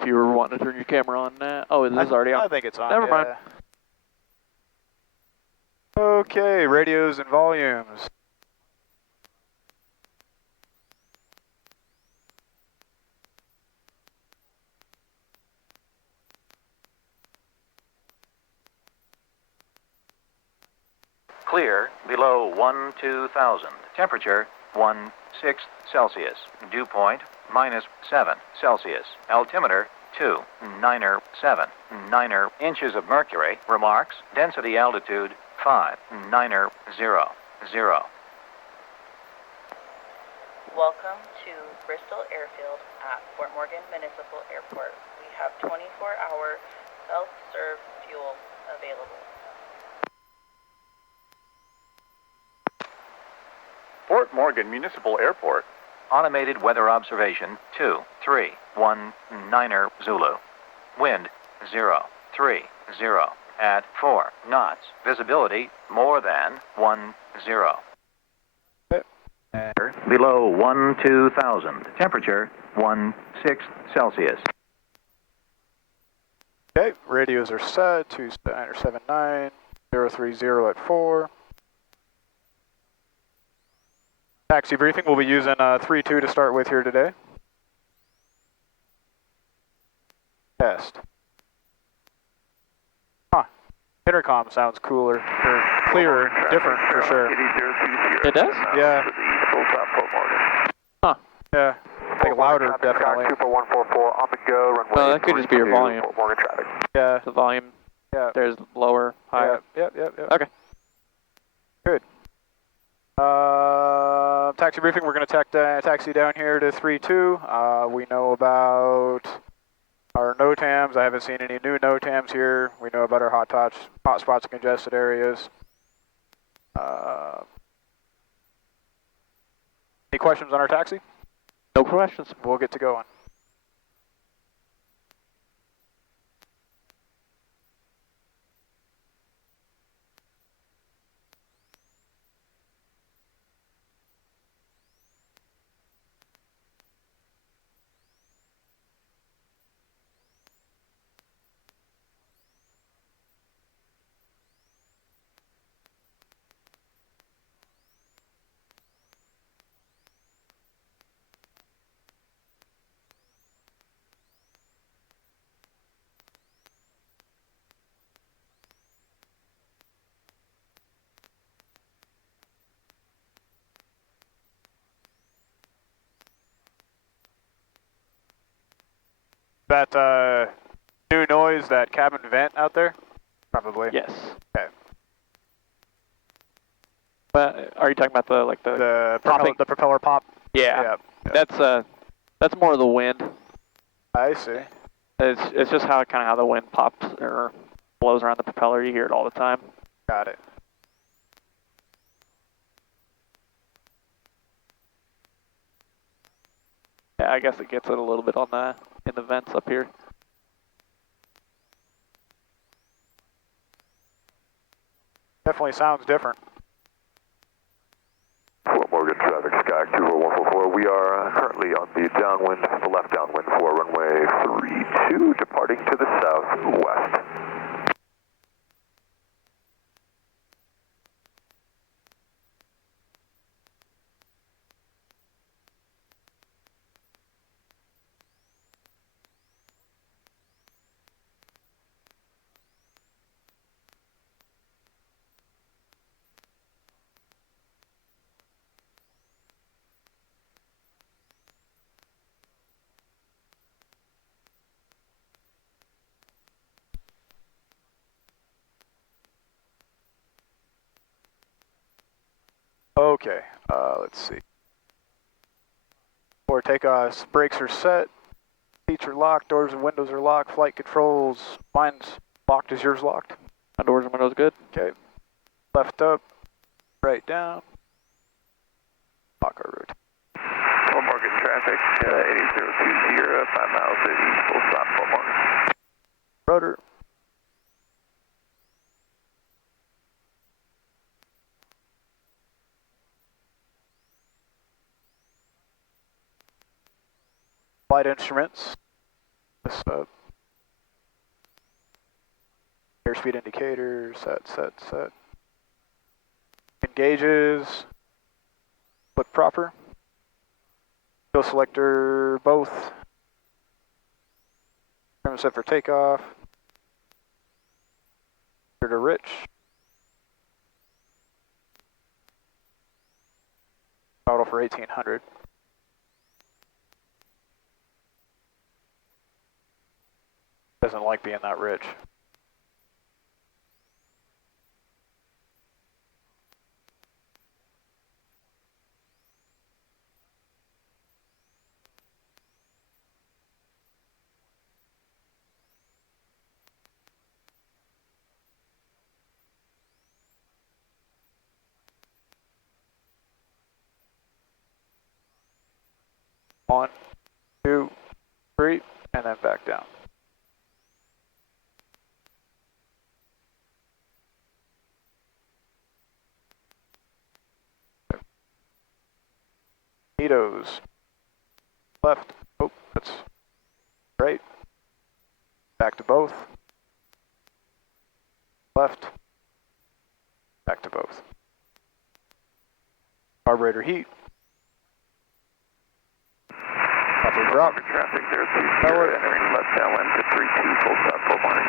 if you were wanting to turn your camera on now. Oh, it is already on. I think it's on. Never mind. Okay, radios and volumes. Clear below 12,000. Temperature 16 Celsius. Dew point -7 Celsius. Altimeter 297 inches of mercury. Remarks density altitude 5900. Welcome to Bristol Airfield at Fort Morgan Municipal Airport. We have 24-hour self-serve fuel available. Fort Morgan Municipal Airport. Automated weather observation 2319 Zulu. Wind 030 at 4 knots. Visibility more than 10. Below 12,000. Temperature 16 Celsius. Okay, radios are set. 2979 030 at 4. Taxi briefing, we'll be using 3-2 to start with here today. Test. Huh. Intercom sounds cooler, or clearer, different for sure. It does? Yeah. Huh. Yeah. Like louder, definitely. 24144 on the go, runway. Well, that could just be your volume. Fort Morgan traffic. Yeah. The volume. Yeah. There's lower, higher. Yep. Okay. Good. Taxi briefing, we're going to taxi down here to 3-2. We know about our NOTAMs. I haven't seen any new NOTAMs here. We know about our hot spots and congested areas. Any questions on our taxi? No questions. We'll get to going. That new noise, that cabin vent out there? Probably. Yes. Okay. But are you talking about the popping? The propeller pop? Yeah. Yeah. That's more of the wind. I see. It's just how the wind pops or blows around the propeller. You hear it all the time. Got it. Yeah, I guess it gets it a little bit on in the vents up here. Definitely sounds different. Fort Morgan traffic, Sky 24144. We are currently on the downwind, the left downwind for runway 32, departing to the southwest. Okay, let's see. For takeoff, brakes are set, seats are locked, doors and windows are locked, flight controls, mine's locked, is yours locked? My doors and windows good. Okay, left up, right down, lock our route. Fort Morgan traffic, 8020, 5 miles to east, full stop, Fort Morgan. Rudder. Flight instruments, this up. Airspeed indicator, set. Engages. Look proper. Fuel selector, both. Trim set for takeoff. Here to Rich. Throttle for 1800. Doesn't like being that rich. One, two, three, and then back down. Neatos. Left. Oh, that's right. Back to both. Left. Back to both. Carburetor heat. Proper drop. Traffic 020, entering left downwind to 32, full stop, Fort Morgan.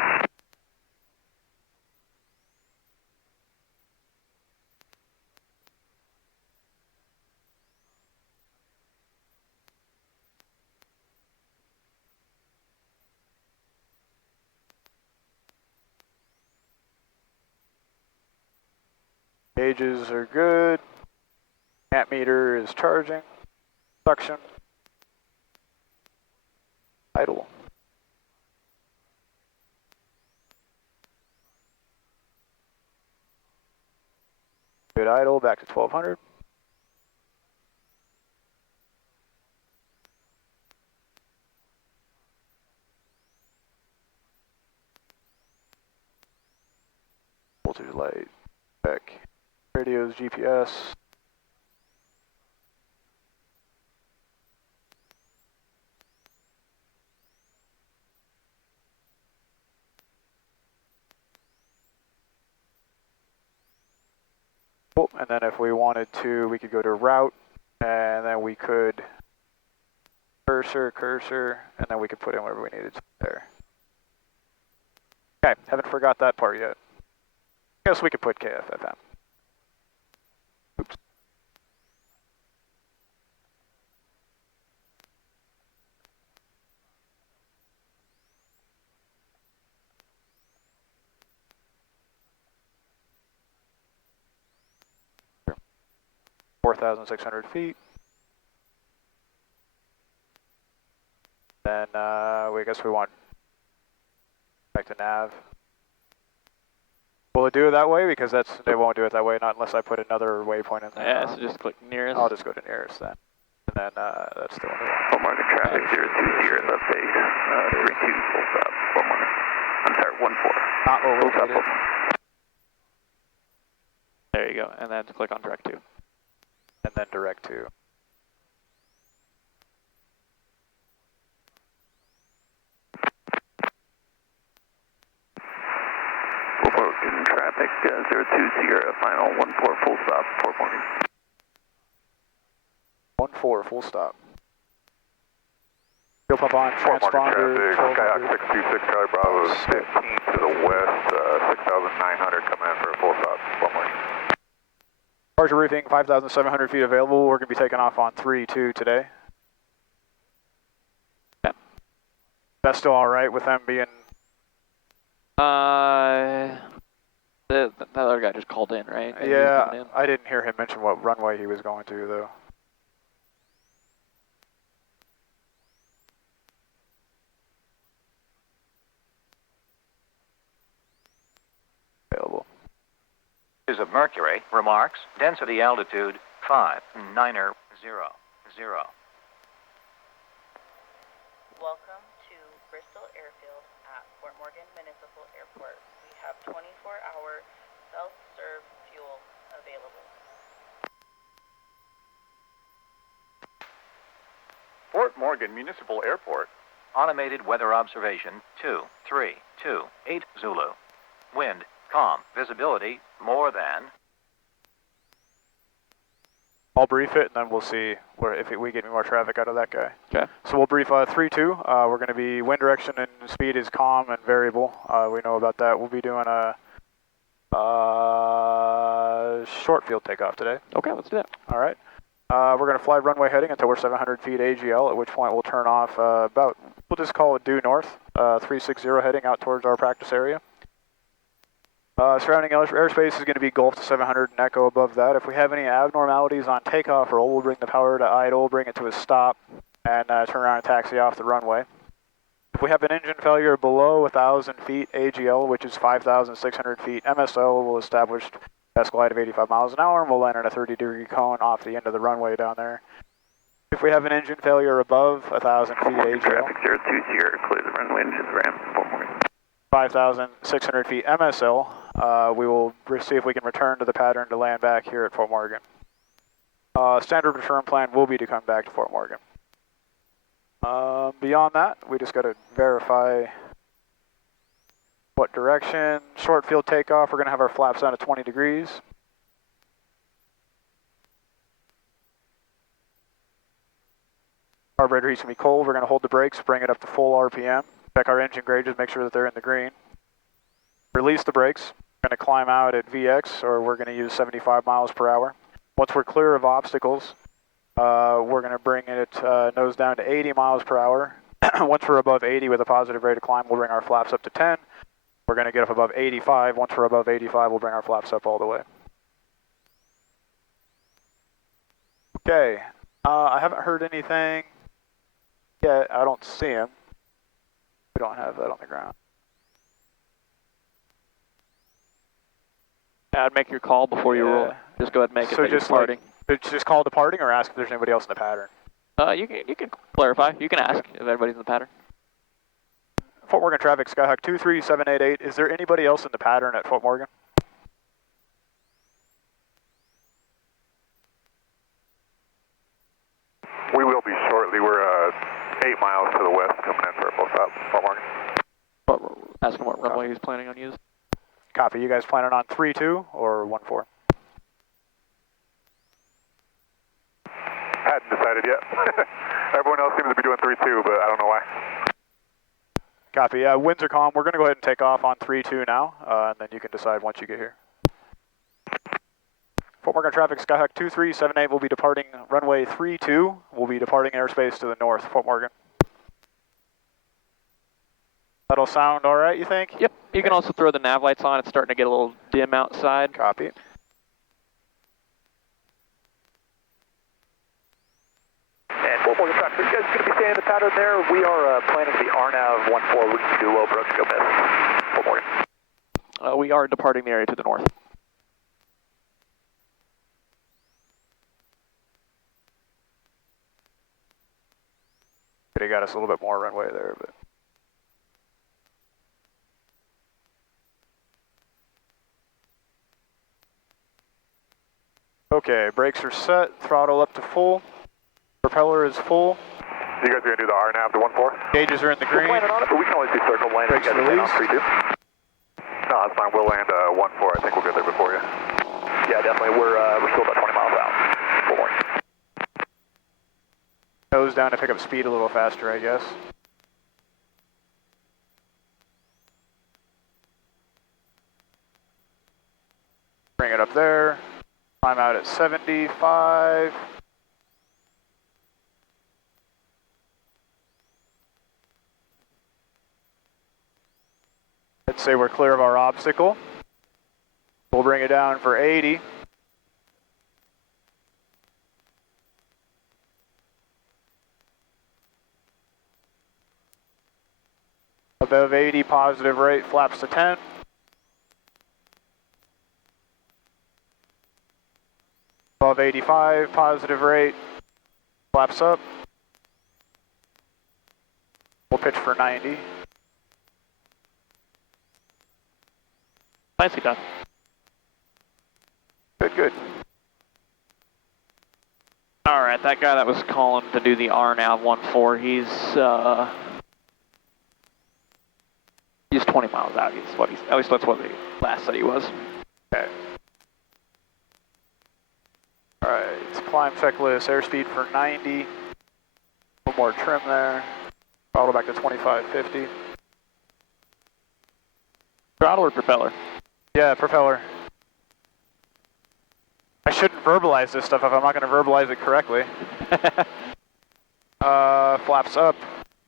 Gauges are good. Amp meter is charging. Suction. Idle. Good idle, back to 1200. Voltage light, check. Radios, GPS. Cool. And then if we wanted to, we could go to route, and then we could cursor, and then we could put in whatever we needed there. Okay, haven't forgot that part yet. Guess we could put KFFM. Oops. Sure. 4,600 feet. Then I guess we want back to nav. Will it do it that way? Because they won't do it that way, not unless I put another waypoint in there. Yeah, so just click nearest. I'll just go to nearest then. And then that's the one we want. Fort Morgan traffic 020, left base, 32, full stop, Fort Morgan. I'm sorry, 14. Not what we Full stop, needed. Fort Morgan. There you go, and then click on direct to. And then direct to. Fort Morgan traffic 020, final 14, full stop, Fort Morgan. 14, full stop. Fuel pump on, Fort Morgan transponder. traffic, Kayak 1200. 626 Charlie Bravo 15 to the west, 6,900 coming in for a full stop, Fort Morgan. Partial roofing, 5,700 feet available. We're going to be taking off on 3-2 today. Yeah. That's still all right with them being. The other guy just called in, right? And he was Yeah, coming in. I didn't hear him mention what runway he was going to though. Available. Is of Mercury. Remarks. Density altitude 590. Welcome to Bristol Airfield at Fort Morgan Municipal Airport. We have 24-hour self-serve fuel available. Fort Morgan Municipal Airport. Automated weather observation 2328 Zulu. Wind calm. Visibility more than. I'll brief it, and then we'll see if we get any more traffic out of that guy. Okay. So we'll brief 3-2. We're going to be wind direction and speed is calm and variable. We know about that. We'll be doing a short field takeoff today. Okay, let's do that. All right. We're going to fly runway heading until we're 700 feet AGL, at which point we'll turn off we'll just call it due north, 360 heading out towards our practice area. Surrounding airspace is going to be Gulf to 700 and echo above that. If we have any abnormalities on takeoff roll, we'll bring the power to idle, bring it to a stop, and turn around and taxi off the runway. If we have an engine failure below 1,000 feet AGL, which is 5,600 feet, MSL will establish test glide of 85 miles an hour, and we'll land in a 30-degree cone off the end of the runway down there. If we have an engine failure above 1,000 feet AGL, traffic 020, clear the runway into the ramp, Fort Morgan. 5,600 feet MSL, we will see if we can return to the pattern to land back here at Fort Morgan. Standard return plan will be to come back to Fort Morgan. Beyond that, we just got to verify what direction. Short field takeoff, we're going to have our flaps down at 20 degrees. Carburetor heat's going to be cold. We're going to hold the brakes, bring it up to full RPM. Check our engine gauges, make sure that they're in the green. Release the brakes. We're going to climb out at VX, or we're going to use 75 miles per hour. Once we're clear of obstacles, we're going to bring it nose down to 80 miles per hour. Once we're above 80 with a positive rate of climb, we'll bring our flaps up to 10. We're going to get up above 85. Once we're above 85, we'll bring our flaps up all the way. Okay, I haven't heard anything yet. I don't see him. We don't have that on the ground. I'd make your call before you roll. Just go ahead and make it So that you're just like, departing. just call departing or ask if there's anybody else in the pattern? You can clarify. You can ask if everybody's in the pattern. Fort Morgan traffic, Skyhawk 23788. Is there anybody else in the pattern at Fort Morgan? We will be shortly. We're 8 miles to the west coming in for a full stop, Fort Morgan. Ask him what runway he's planning on using. Copy. You guys planning on 3-2 or 1-4? Hadn't decided yet. Everyone else seems to be doing 3-2, but I don't know why. Copy. Winds are calm. We're going to go ahead and take off on 3-2 now, and then you can decide once you get here. Fort Morgan traffic, Skyhawk 2378 will be departing runway 32. We'll be departing airspace to the north, Fort Morgan. That'll sound all right, you think? Yep. You can also throw the nav lights on. It's starting to get a little dim outside. Copy. And Fort Morgan traffic, you guys going to be staying in the pattern there? We are planning the RNAV 14 route to Lowbrook, go miss. Fort Morgan. We are departing the area to the north. Could have got us a little bit more runway there, but. Okay, brakes are set, throttle up to full, propeller is full. You guys are going to do the RNAV to 14? Gauges are in the green. We're planning on it, but we can always do circle landing. Brakes released. 3-2. No, that's fine. We'll land 14. I think we'll get there before you. Yeah, definitely. We're still about 20 miles out. Fort Morgan. Nose down to pick up speed a little faster, I guess. Bring it up there. Climb out at 75. Let's say we're clear of our obstacle. We'll bring it down for 80. Above 80, positive rate, flaps to 10. Above 85, positive rate, flaps up. We'll pitch for 90. Nicely done. Good, good. All right, that guy that was calling to do the RNAV 14, he's 20 miles out. At least that's what the last study was. Okay. Alright, climb checklist, airspeed for 90. One more trim there. Throttle back to 2550. Throttle or propeller? Yeah, propeller. I shouldn't verbalize this stuff if I'm not going to verbalize it correctly. Flaps up,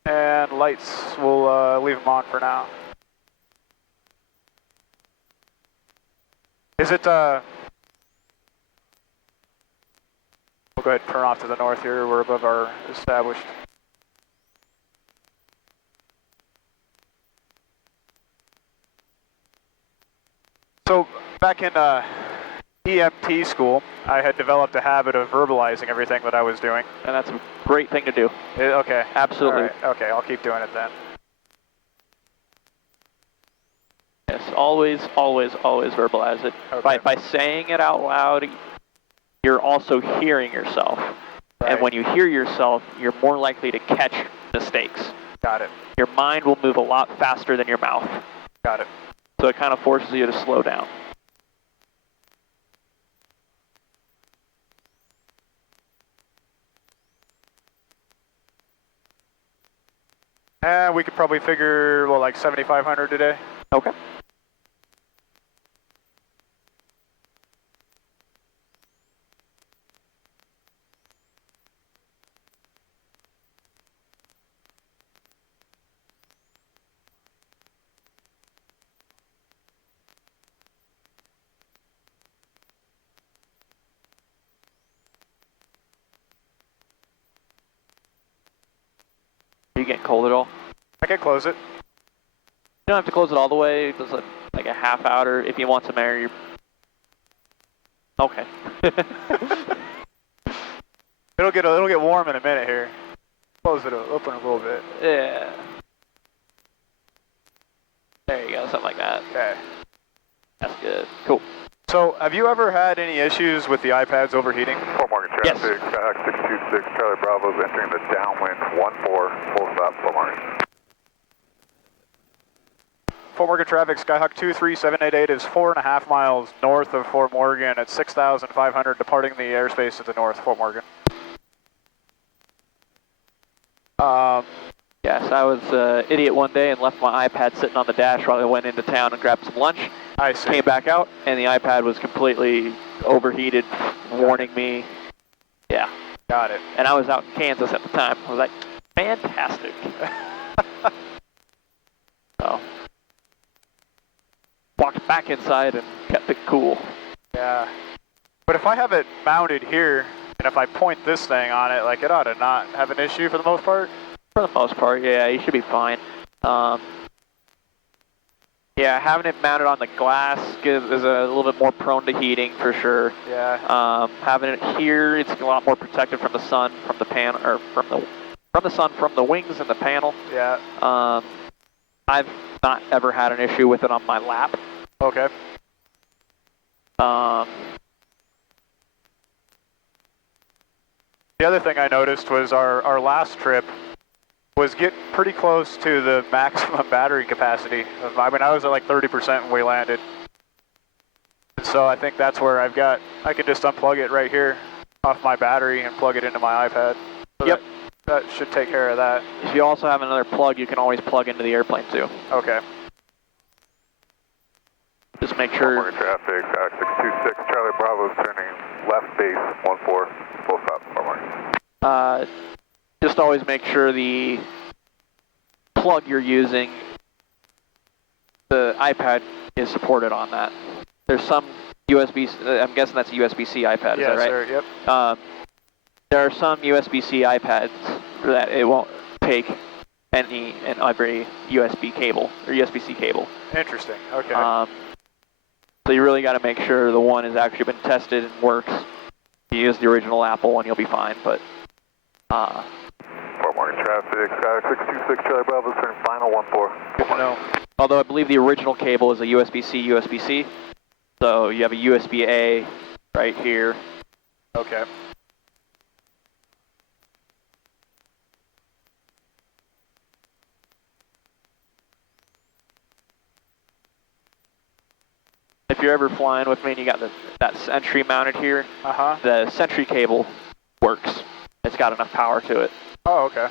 and lights, we'll leave them on for now. Is it, we'll go ahead and turn off to the north here. We're above our established. So back in EMT school, I had developed a habit of verbalizing everything that I was doing. And that's a great thing to do. Okay. Absolutely. All right. Okay, I'll keep doing it then. Yes, always verbalize it. Okay. By saying it out loud, you're also hearing yourself. Right. And when you hear yourself, you're more likely to catch mistakes. Got it. Your mind will move a lot faster than your mouth. Got it. So it kind of forces you to slow down. We could probably figure, well, like 7,500 today. Okay. Are you getting cold at all? I can close it. You don't have to close it all the way. Just like a half out, or if you want some air, you're... Okay. It'll get warm in a minute here. Close it open a little bit. Yeah. There you go, something like that. Okay. That's good. Cool. So, have you ever had any issues with the iPads overheating? Fort Morgan Yes. traffic, Skyhawk 626, Charlie Bravo's entering the downwind 14, full stop, Fort Morgan. Fort Morgan traffic, Skyhawk 23788 is 4.5 miles north of Fort Morgan at 6,500, departing the airspace to the north, Fort Morgan. Yes, I was an idiot one day and left my iPad sitting on the dash while I went into town and grabbed some lunch. I see. Came back out, and the iPad was completely overheated, warning me. Yeah. Got it. And I was out in Kansas at the time. I was like, fantastic. So, walked back inside and kept it cool. Yeah. But if I have it mounted here, and if I point this thing on it, like it ought to not have an issue for the most part? For the most part, yeah, you should be fine. Yeah, having it mounted on the glass is a little bit more prone to heating for sure. Yeah. Having it here, it's a lot more protected from the sun, from the pan, or from the sun, from the wings and the panel. Yeah. I've not ever had an issue with it on my lap. Okay. The other thing I noticed was our last trip was getting pretty close to the maximum battery capacity. I mean, I was at like 30% when we landed. So I think that's where I can just unplug it right here off my battery and plug it into my iPad. So Yep. That should take care of that. If you also have another plug, you can always plug into the airplane too. Okay. Just make Fort sure. Morgan traffic, Skyhawk 626, Charlie Bravo's turning left base 14, full stop, Fort Morgan. Just always make sure the plug you're using, the iPad is supported on that. There's some USB, I'm guessing that's a USB-C iPad, is that right? Yes, sir, yep. There are some USB-C iPads that it won't take every USB cable, or USB-C cable. Interesting, okay. So you really got to make sure the one has actually been tested and works. You use the original Apple one, you'll be fine, but... Fort Morgan traffic, Skyhawk 626, Charlie Bravo's turning final 14. Good to know. Although I believe the original cable is a USB-C, USB-C. So you have a USB-A right here. Okay. if you're ever flying with me and you got that Sentry mounted here, Uh-huh. the Sentry cable works. It's got enough power to it. Oh, okay.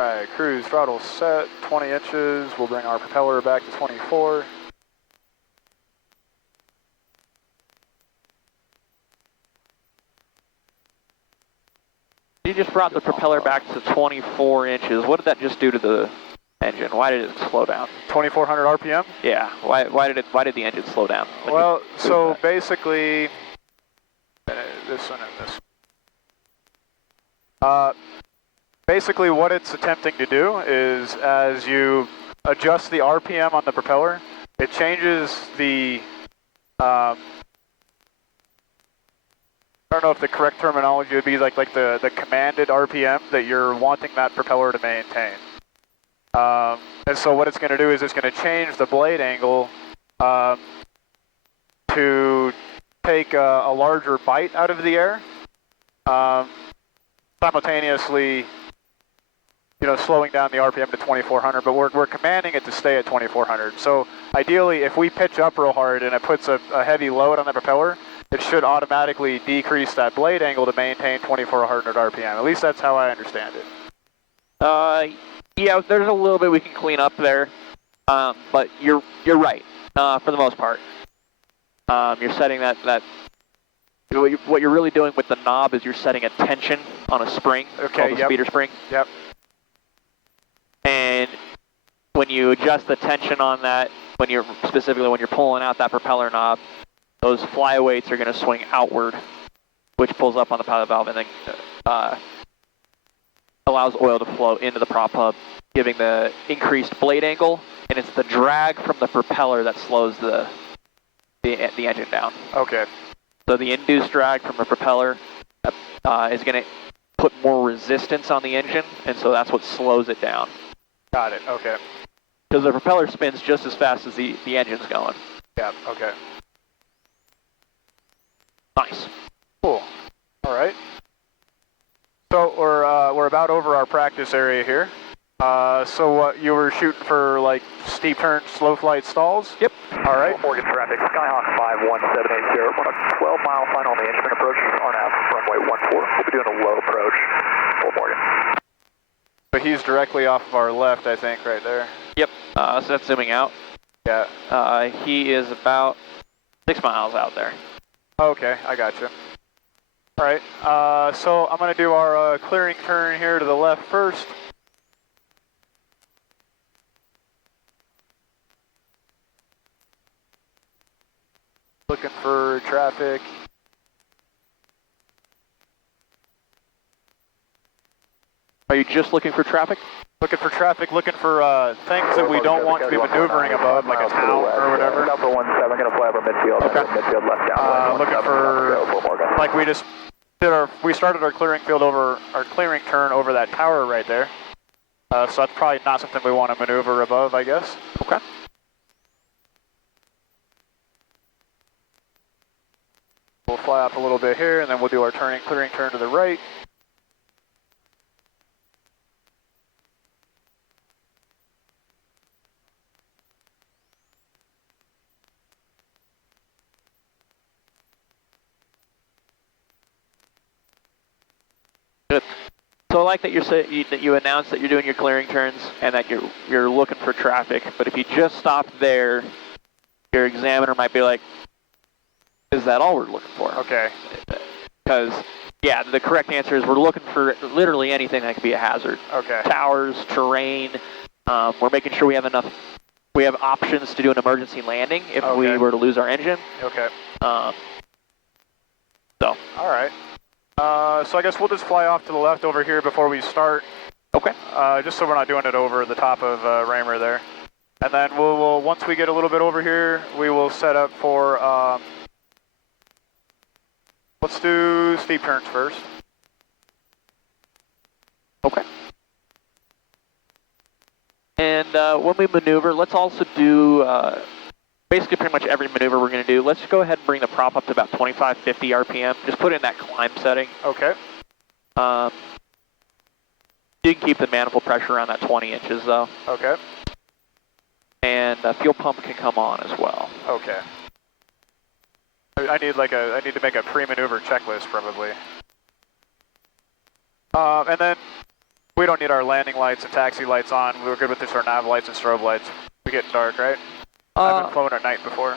Alright, cruise throttle set, 20 inches. We'll bring our propeller back to 24. You just brought the propeller back to 24 inches. What did that just do to the engine? Why did it slow down? 2400 RPM? Yeah. Why did the engine slow down? when you Well, moved so that? basically, this one and this. Basically what it's attempting to do is as you adjust the RPM on the propeller, it changes the, I don't know if the correct terminology would be like the commanded RPM that you're wanting that propeller to maintain. And so what it's going to do is it's going to change the blade angle to take a larger bite out of the air, simultaneously, you know, slowing down the RPM to 2400, but we're commanding it to stay at 2400. So ideally, if we pitch up real hard and it puts a heavy load on the propeller, it should automatically decrease that blade angle to maintain 2400 RPM. At least that's how I understand it. Yeah, there's a little bit we can clean up there, but you're right for the most part. You're setting that what you're really doing with the knob is you're setting a tension on a spring, called the speeder spring. Yep. And when you adjust the tension on that, specifically when you're pulling out that propeller knob, those flyweights are going to swing outward, which pulls up on the pilot valve and then allows oil to flow into the prop hub, giving the increased blade angle, and it's the drag from the propeller that slows the engine down. Okay. So the induced drag from the propeller is going to put more resistance on the engine, and so that's what slows it down. Got it. Okay. Because the propeller spins just as fast as the engine's going. Yeah. Okay. Nice. Cool. All right. So we're about over our practice area here. So what, you were shooting for like steep turn, slow flight stalls? Yep. All right. Morgan traffic, Skyhawk 51780. We're on a 12-mile final on the instrument approach, RNAV, runway 14. We'll be doing a low approach for Morgan. So he's directly off of our left, I think, right there. Yep. So that's zooming out. Yeah. He is about 6 miles out there. Okay, I got you. All right. So I'm going to do our clearing turn here to the left first. Looking for traffic. Are you just looking for traffic? Looking for traffic, looking for things that we don't want to be maneuvering above, like a town or whatever. Number 17, going to fly over midfield. Okay. Midfield left down. Looking for, like we just did we started our clearing field over, our clearing turn over that tower right there. So that's probably not something we want to maneuver above, I guess. Okay. We'll fly up a little bit here, and then we'll do our clearing turn to the right. Good. So I like that that you announced that you're doing your clearing turns and that you're looking for traffic. But if you just stop there, your examiner might be like, "Is that all we're looking for?" Okay. Because yeah, the correct answer is we're looking for literally anything that could be a hazard. Okay. Towers, terrain. We're making sure we have enough. We have options to do an emergency landing if we were to lose our engine. Okay. So. All right. So I guess we'll just fly off to the left over here before we start. Okay. Just so we're not doing it over the top of Raymer there. And then we'll once we get a little bit over here, we will set up for, let's do steep turns first. Okay. And when we maneuver, let's also do basically pretty much every maneuver we're going to do. Let's go ahead and bring the prop up to about 2550 RPM. Just put it in that climb setting. Okay. You can keep the manifold pressure around that 20 inches though. Okay. the fuel pump can come on as well. Okay. I need to make a pre-maneuver checklist probably. And then we don't need our landing lights and taxi lights on. We're good with just our nav lights and strobe lights. We get dark, right? I've been flown at night before.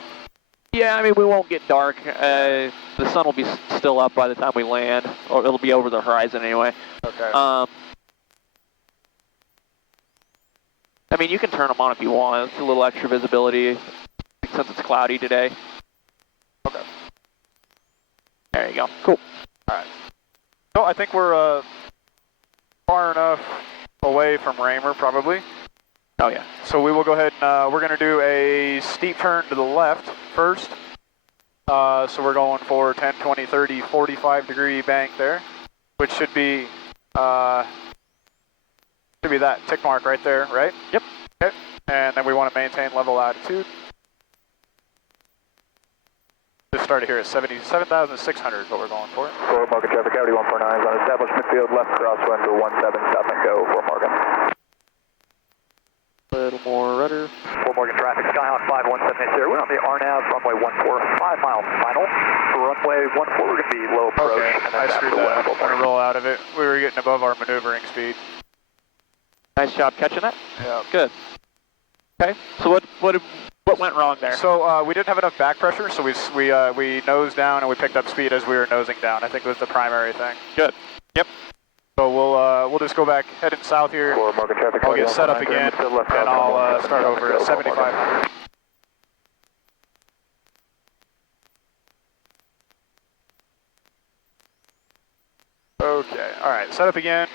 Yeah, I mean, we won't get dark. The sun will be still up by the time we land, or it'll be over the horizon anyway. Okay. I mean, you can turn them on if you want. It's a little extra visibility since it's cloudy today. Okay. There you go. Cool. All right. So I think we're far enough away from Raymer, probably. Oh, yeah. So we will go ahead and we're going to do a steep turn to the left first. So we're going for 10, 20, 30, 45 degree bank there, which should be that tick mark right there, right? Yep. Okay. And then we want to maintain level altitude. Just started here at 77,600 is what we're going for. Fort Morgan traffic, Audi 149 is on establishment field, left crosswind to 17, stop and go, Fort Morgan. A little more rudder. Fort Morgan traffic, Skyhawk 517 here. We're on the RNAV, runway 14, 5 mile final. For runway 14, we're going to be low approach. Okay, and then I after screwed that up. Fort I'm going to Morgan. roll out of it. We were getting above our maneuvering speed. Nice job catching that. Yeah. Good. Okay, so what went wrong there? So we didn't have enough back pressure, so we nosed down and we picked up speed as we were nosing down. I think was the primary thing. Good. Yep. So we'll just go back heading south here. Fort Morgan traffic, I'll get Audi set up 149, again, still left and crosswind, I'll start over at 7,500. Okay, all right, set up again.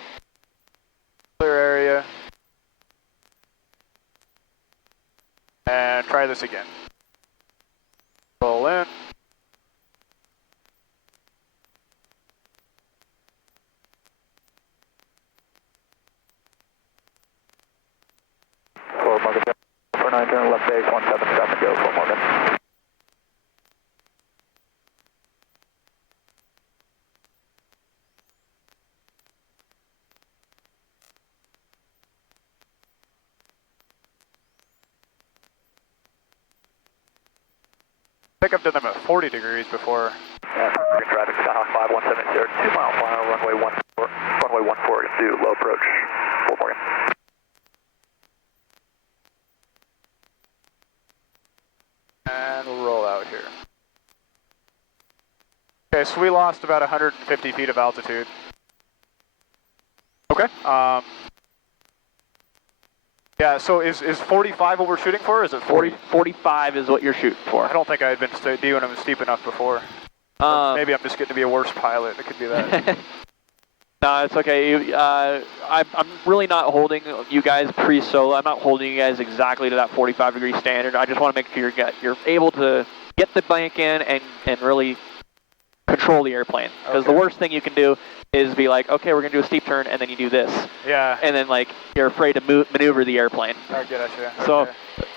Clear area. And try this again. Roll in. Fort Morgan traffic, 49, turn left base, 17, stop and go, Fort Morgan. Pick up to them at 40 degrees before. Yeah, Morgan traffic, Skyhawk 517 here, 2 mile final, runway 14, going to do low approach, Fort Morgan. And we'll roll out here. Okay, so we lost about 150 feet of altitude. Okay. Yeah, so is 45 what we're shooting for, or is it 40? 45 is what you're shooting for. I don't think I had been doing them steep enough before. Maybe I'm just getting to be a worse pilot. It could be that. No, it's okay. I'm really not holding you guys pre-solo. I'm not holding you guys exactly to that 45 degree standard. I just want to make sure you're able to get the bank in and really control the airplane. Because the worst thing you can do is be like, okay, we're going to do a steep turn, and then you do this. Yeah. And then, like, you're afraid to maneuver the airplane. I get at you. So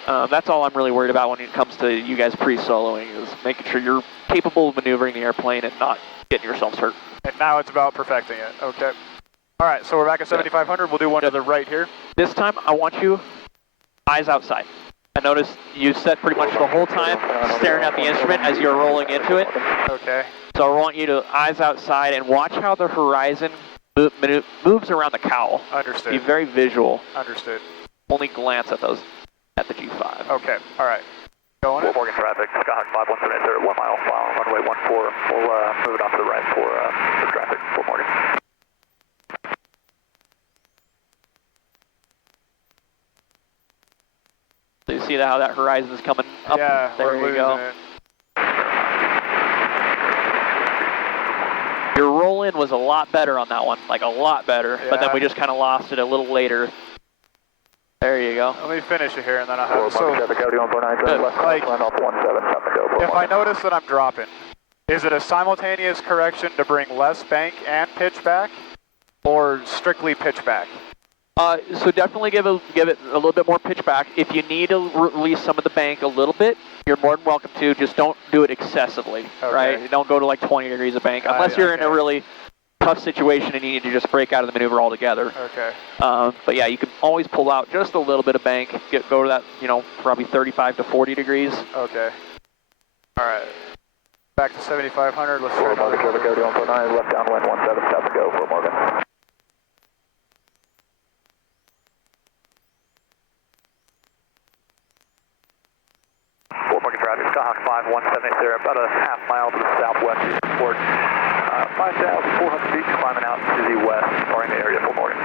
Okay. that's all I'm really worried about when it comes to you guys pre-soloing, is making sure you're capable of maneuvering the airplane and not getting yourselves hurt. And now it's about perfecting it. Okay. All right, so we're back at 7,500. We'll do one to the right here. This time, I want you eyes outside. I noticed you set pretty much the whole time staring at the instrument as you're rolling into it. Okay. So I want you to eyes outside and watch how the horizon moves around the cowl. Be Understood. very visual. Understood. Only glance at at the G5. Okay. All right. Going Fort in. Morgan traffic, Skyhawk 517 there at 1 mile final, runway 14. We'll move it off to the right for traffic, Fort Morgan. So you see how that horizon is coming up? Yeah, there we're you losing go. it. Your roll in was a lot better on that one, like a lot better. But then Yeah. we just kind of lost it a little later. There you go. Let me finish it here, and then I'll have Fort Morgan so. traffic, Audi 149, turn left like- crosswind off 17, stop and go, Fort If I Morgan. notice that I'm dropping, is it a simultaneous correction to bring less bank and pitch back, or strictly pitch back? So definitely give it a little bit more pitch back. If you need to release some of the bank a little bit, you're more than welcome to. Just don't do it excessively, Okay. right? Don't go to like 20 degrees of bank unless you're in a okay. really tough situation and you need to just break out of the maneuver altogether. Okay. But yeah, you can always pull out just a little bit of bank, go to that, probably 35 to 40 degrees. Okay. All right. Back to 7,500. Let's try Fort Morgan traffic, Audi 149, left downwind 17, stop and go, Fort Morgan. Fort Morgan traffic, Skyhawk 5170, they're about a half mile to the southwest of the airport. 5,400 feet climbing out to the west, exploring the area of Fort Morgan.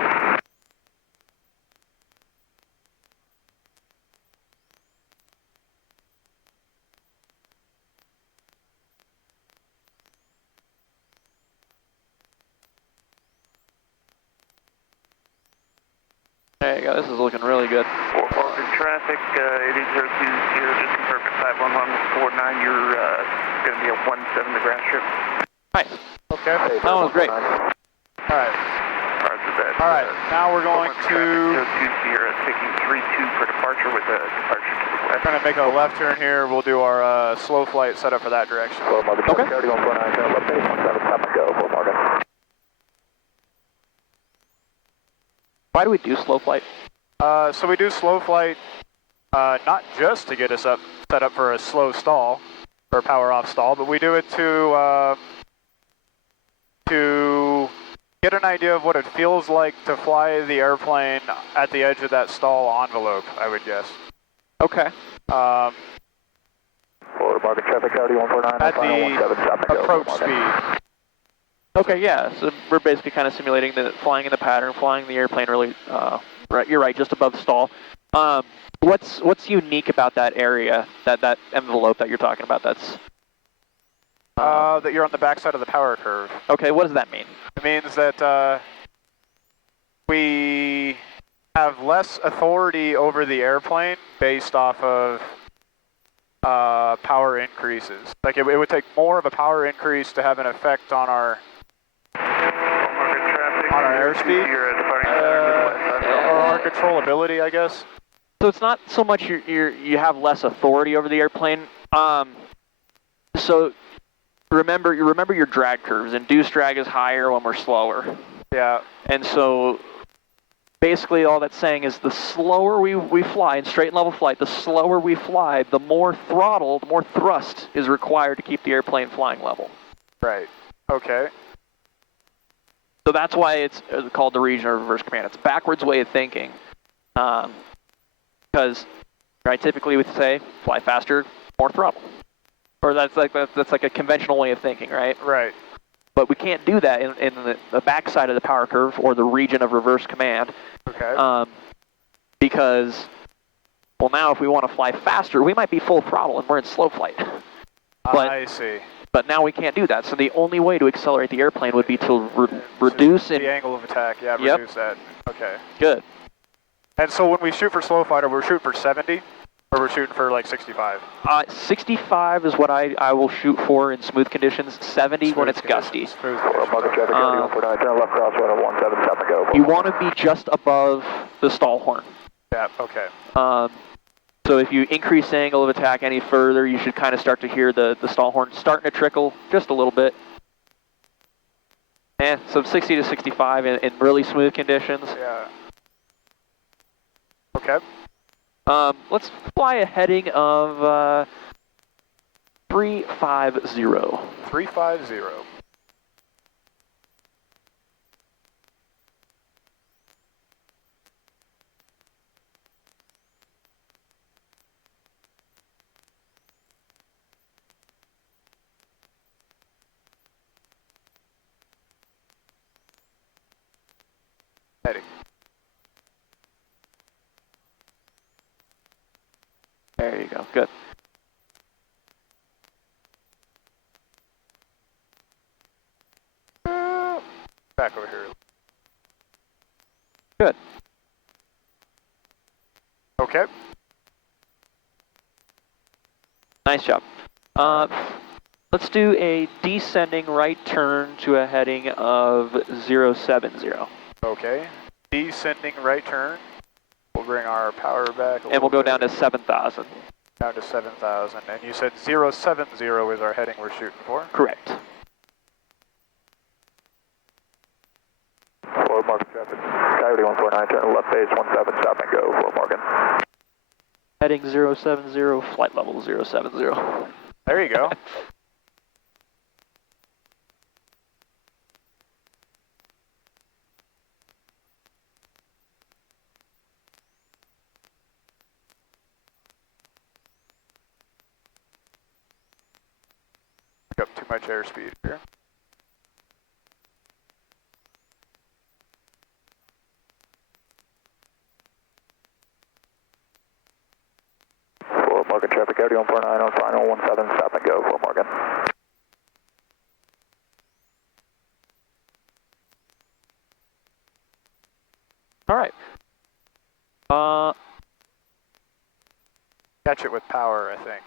There you go, this is looking really good. Fort Morgan traffic, 8020, just confirmed 51149, you're going to be a 17 the ground strip. Nice. Okay. That one was great. All right. All right. Now we're going to. Sierra taking 32 for departure with a departure to the west. We're going to make a left turn here. We'll do our slow flight setup for that direction. Fort Morgan Okay. traffic, Audi 149, turn left base 17, stop and go, Fort Morgan. Why do we do slow flight? So we do slow flight not just to get us set up for a slow stall or power off stall, but we do it to get an idea of what it feels like to fly the airplane at the edge of that stall envelope, I would guess. Okay. Fort Morgan traffic, Audi 149, At final 17, stop and the go, approach Fort Morgan. speed. Okay, yeah, so we're basically kind of simulating flying in the pattern, flying the airplane really, right, you're right, just above stall. What's unique about that area, that envelope that you're talking about? That's That you're on the backside of the power curve. okay, what does that mean? It means that we have less authority over the airplane based off of power increases. Like it would take more of a power increase to have an effect on our airspeed or our controllability, I guess. So it's not so much you have less authority over the airplane. So remember your drag curves. Induced drag is higher when we're slower. Yeah. And so basically all that's saying is the slower we fly in straight and level flight, the slower we fly, the more throttle, the more thrust is required to keep the airplane flying level. Right. Okay. So that's why it's called the region of reverse command. It's a backwards way of thinking. Because right, typically we say fly faster, more throttle. Or that's like a conventional way of thinking, right? Right. But we can't do that in the backside of the power curve or the region of reverse command. Okay. Because, well, now if we want to fly faster, we might be full throttle and we're in slow flight. But, I see. But now we can't do that. So the only way to accelerate the airplane would be to reduce the angle of attack. Yeah, Yep. reduce that. Okay. Good. And so when we shoot for slow fighter, we're shooting for 70, or we're shooting for like 65. 65 is what I will shoot for in smooth conditions. 70 when it's gusty. Smooth Fort Morgan traffic, Audi 149, turn left crosswind at 17, stop and go. You want to be just above the stall horn. Yeah. Okay. So if you increase the angle of attack any further, you should kind of start to hear the stall horn starting to trickle just a little bit. And so 60 to 65 in really smooth conditions. Yeah. Okay. Let's fly a heading of 350. 350. Heading. There you go. Good. Back over here. Good. Okay. Nice job. Let's do a descending right turn to a heading of 070. Okay. Descending right turn. We'll bring our power back. And we'll go down to 7,000. Down to 7,000. And you said 070 is our heading we're shooting for? Correct. Coyote 149, turn left base 17, stop and go, Fort Morgan. Heading 070, flight level 070. There you go. Pick up too much airspeed here. Fort Morgan traffic, Coyote 149 on final 17, stop and go, Fort Morgan. All right. Catch it with power, I think.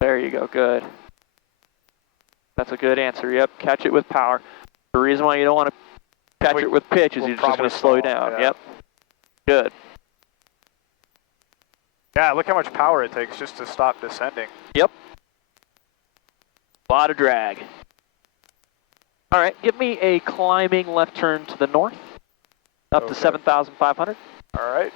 There you go, good. That's a good answer, yep. Catch it with power. The reason why you don't want to catch it with pitch is we'll you're just going to slow probably down, yeah. yep. Good. Yeah, look how much power it takes just to stop descending. Yep. A lot of drag. All right, give me a climbing left turn to the north, up to Okay. 7,500. All right.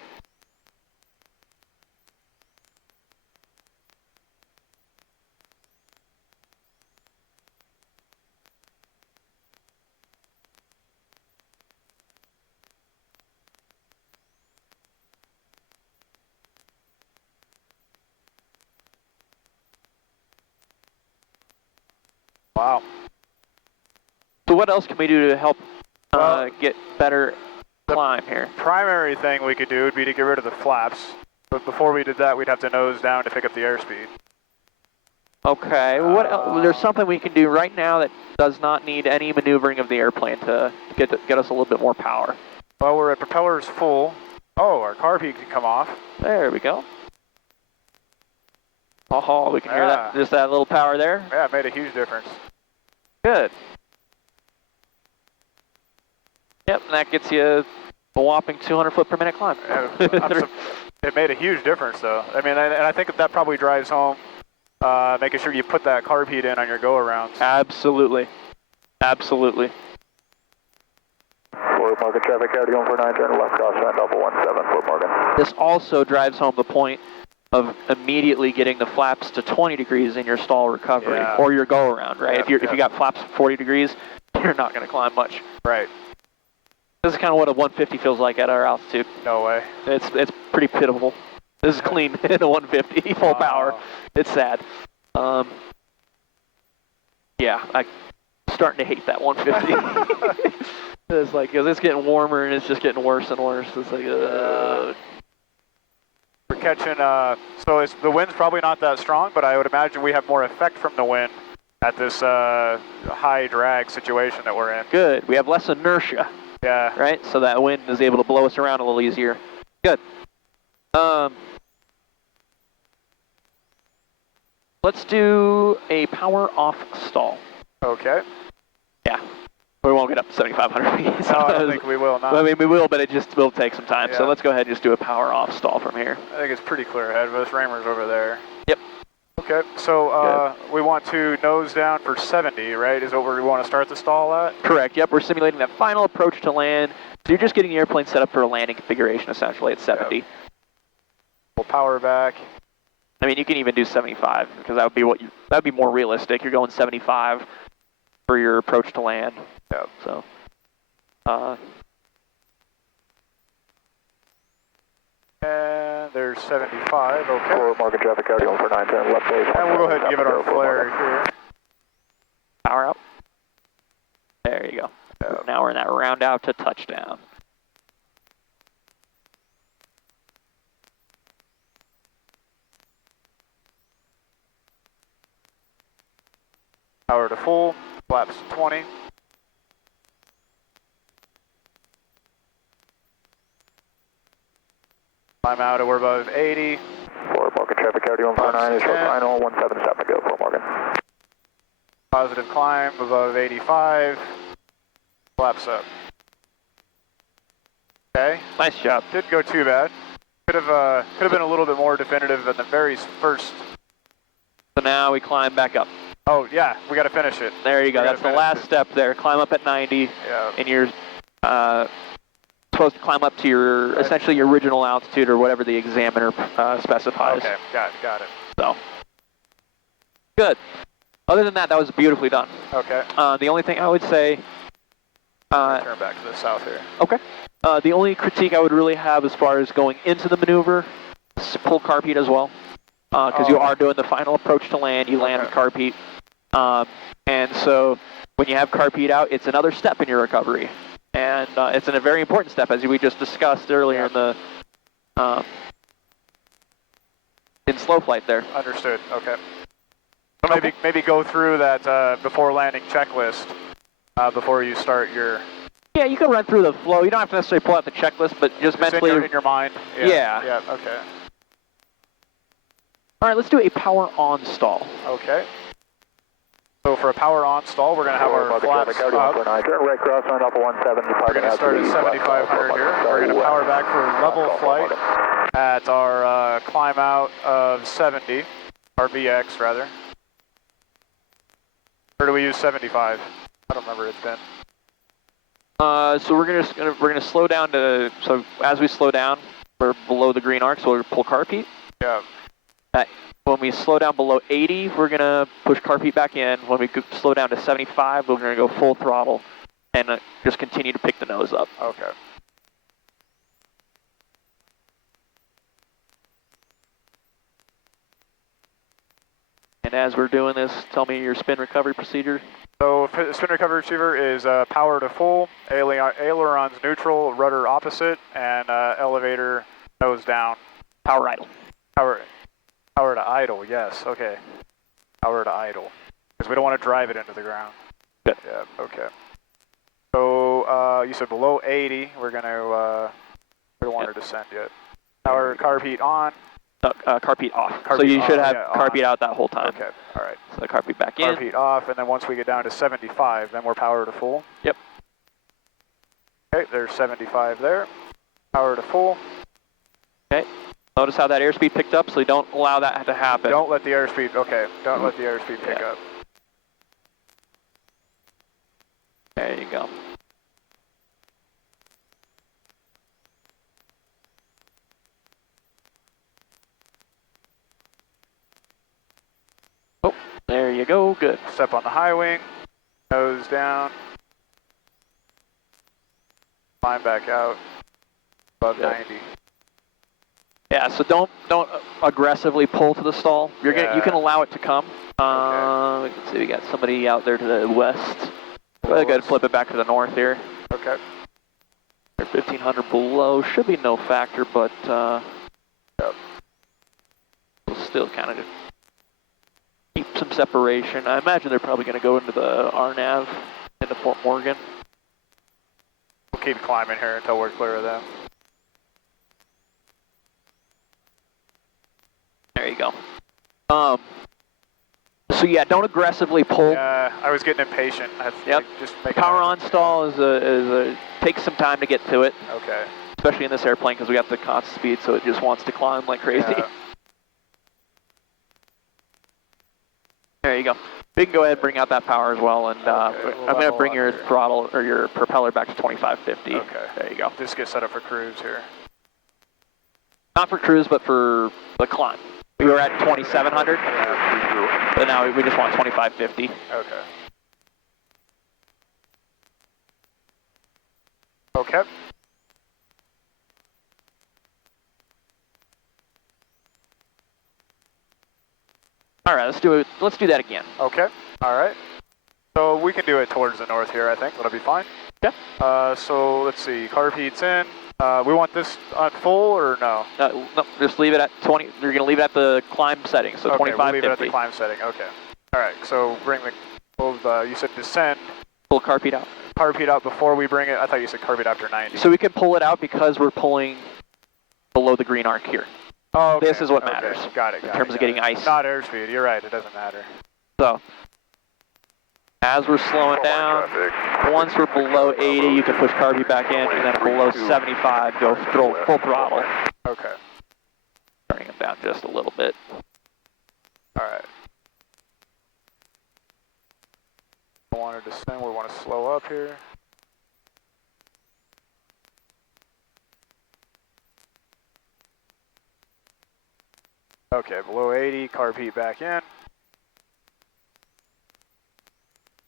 Wow. So what else can we do to help Well, get better climb here? Primary thing we could do would be to get rid of the flaps. But before we did that, we'd have to nose down to pick up the airspeed. Okay, there's something we can do right now that does not need any maneuvering of the airplane to get us a little bit more power. Well, we're at propellers full. Oh, our carb heat can come off. There we go. Oh, we can hear that, just that little power there. Yeah, it made a huge difference. Good. Yep, and that gets you a whopping 200 foot per minute climb. It made a huge difference, though. I mean, and I think that probably drives home making sure you put that carb heat in on your go-arounds. Absolutely. Absolutely. Fort Morgan traffic, Coyote 149, turn left crosswind, double 17, Fort Morgan. This also drives home the point of immediately getting the flaps to 20 degrees in your stall recovery, Yeah. or your go-around, right? Yeah, If you got flaps 40 degrees, you're not going to climb much. Right. This is kind of what a 150 feels like at our altitude. No way. It's pretty pitiful. This is clean in a 150, full power. Wow. It's sad. Yeah, I'm starting to hate that 150. It's like, 'cause it's getting warmer and it's just getting worse and worse. It's like, We're catching, so the wind's probably not that strong, but I would imagine we have more effect from the wind at this high drag situation that we're in. good. We have less inertia, Yeah. right? So that wind is able to blow us around a little easier. Good. Let's do a power off stall. Okay. Yeah. We won't get up to 7,500 feet. No, I don't think we will not. I mean, we will, but it just will take some time. So Yeah. let's go ahead and just do a power off stall from here. I think it's pretty clear ahead of us. Raymer's over there. Yep. Okay, so we want to nose down for 70, right? Is what we want to start the stall at? Correct. Yep. We're simulating that final approach to land. So you're just getting the airplane set up for a landing configuration, essentially, at 70. Yep. We'll power back. I mean, you can even do 75 because that would be that'd be more realistic. You're going 75 for your approach to land. Yep. So, And there's 75, okay. Fort Morgan traffic, Coyote 149, turn left base. And we'll go ahead and give it our Fort flare Morgan. here. power out. There you go. Yep. Now we're in that round out to touchdown. Power to full, flaps to 20. Climb out and we're above 80. Fort Morgan traffic, Coyote 149, is for final 17, stop and go, Fort Morgan. Positive climb above 85. Flaps up. Okay, Nice job. didn't go too bad. Could have been a little bit more definitive in the very first. So now we climb back up. Oh yeah, we got to finish it. There you go. We gotta That's the finish last it. step there. Climb up at 90, Yeah. and you're supposed to climb up to your, essentially your original altitude or whatever the examiner specifies. Okay, got it. So, good. Other than that, that was beautifully done. Okay. The only thing I would say, Turn back to the south here. okay. The only critique I would really have as far as going into the maneuver is pull carb heat as well, because you are doing the final approach to land. You land with carb heat, and so when you have carb heat out, it's another step in your recovery, and it's a very important step, as we just discussed earlier in the in slow flight there. Understood. Okay. So maybe go through that before landing checklist before you start your. Yeah, you can run through the flow. You don't have to necessarily pull out the checklist, but just mentally. In your mind. Yeah. Yeah. Okay. All right, let's do a power on stall. Okay. So for a power on stall, we're going to have our flaps up. Turn right cross on Alpha 17. We're going to start at 7,500 here. We're going to power back for level flight at our climb out of 70, our BX rather. Or do we use 75? I don't remember. It's been. So we're gonna slow down to, so as we slow down, we're below the green arc, so we'll pull carb heat. Yeah. When we slow down below 80, we're gonna push carb heat back in. When we slow down to 75, we're gonna go full throttle and just continue to pick the nose up. Okay. And as we're doing this, tell me your spin recovery procedure. So spin recovery receiver is power to full, ailerons neutral, rudder opposite, and elevator nose down. Power idle. Power to idle, yes, okay. Power to idle, because we don't want to drive it into the ground. Good. Yeah, okay. So you said below 80, we don't want to descend yet. Power carb heat on. Carb heat off. Carb so heat you should on, have yeah, carb on. heat out that whole time. Okay, all right. So the carb heat back in. Carb heat off, and then once we get down to 75, then we're power to full. Yep. Okay, there's 75 there. Power to full. Okay. Notice how that airspeed picked up, so you don't allow that to happen. Don't let the airspeed, okay, don't let the airspeed pick up. There you go. Oh, there you go, good. Step on the high wing, nose down, climb back out, above 90. Yeah, so don't aggressively pull to the stall. You can allow it to come. Let's see, we got somebody out there to the west. Go ahead and flip it back to the north here. Okay. 1500 below should be no factor, but we'll still kind of keep some separation. I imagine they're probably going to go into the RNAV into Fort Morgan. We'll keep climbing here until we're clear of them. There you go. So yeah, don't aggressively pull. Yeah, I was getting impatient. Yep. Just make Power on stall takes some time to get to it. Okay. Especially in this airplane because we got the constant speed, so it just wants to climb like crazy. Yeah. There you go. We can go ahead and bring out that power as well, and I'm going to bring your throttle or your propeller back to 2550. Okay. There you go. Just get set up for cruise here. Not for cruise, but for the climb. We were at 2700, but now we just want 2550. Okay. Okay. All right, let's do that again. Okay. All right. So we can do it towards the north here, I think. That'll be fine. Yeah. So let's see. Carb heat's in. We want this on full or no? No, just leave it at 20. You're going to leave it at the climb setting, so Okay, 2550. we'll leave it at the climb setting. Okay. All right. So bring you said descend. Pull carb heat out. Carb heat out before we bring it. I thought you said carb heat after 90. So we can pull it out because we're pulling below the green arc here. Oh, okay. This is what matters. Got it. In terms of getting ice. Not airspeed. You're right. It doesn't matter. So as we're slowing down, once we're below 80, you can push carb heat back in, and then below 75, go full throttle. Okay. Turning them down just a little bit. All right. I want to descend. We want to slow up here. Okay, below 80, carb heat back in.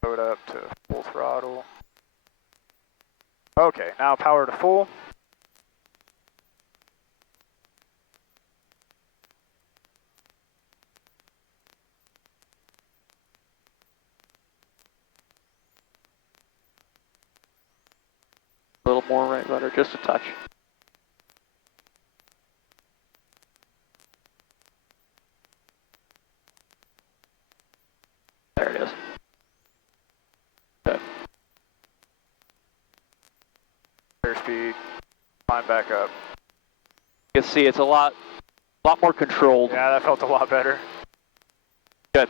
Load up to full throttle. Okay, now power to full. A little more right rudder, just a touch. There it is. Good. Airspeed, climb back up. You can see it's a lot more controlled. Yeah, that felt a lot better. Good.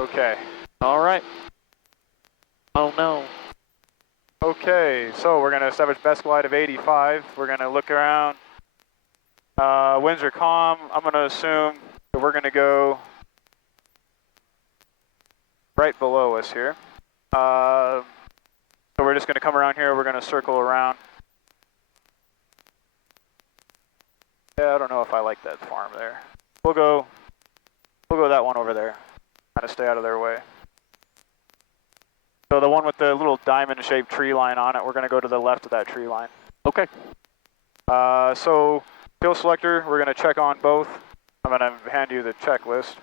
Okay. All right. Oh no. Okay, so we're gonna establish best glide of 85. We're gonna look around. Winds are calm. I'm gonna assume that we're gonna go right below us here. So we're just gonna come around here. We're gonna circle around. Yeah, I don't know if I like that farm there. We'll go that one over there. Kind of stay out of their way. So the one with the little diamond-shaped tree line on it, we're going to go to the left of that tree line. Okay. So fuel selector, we're going to check on both. I'm going to hand you the checklist.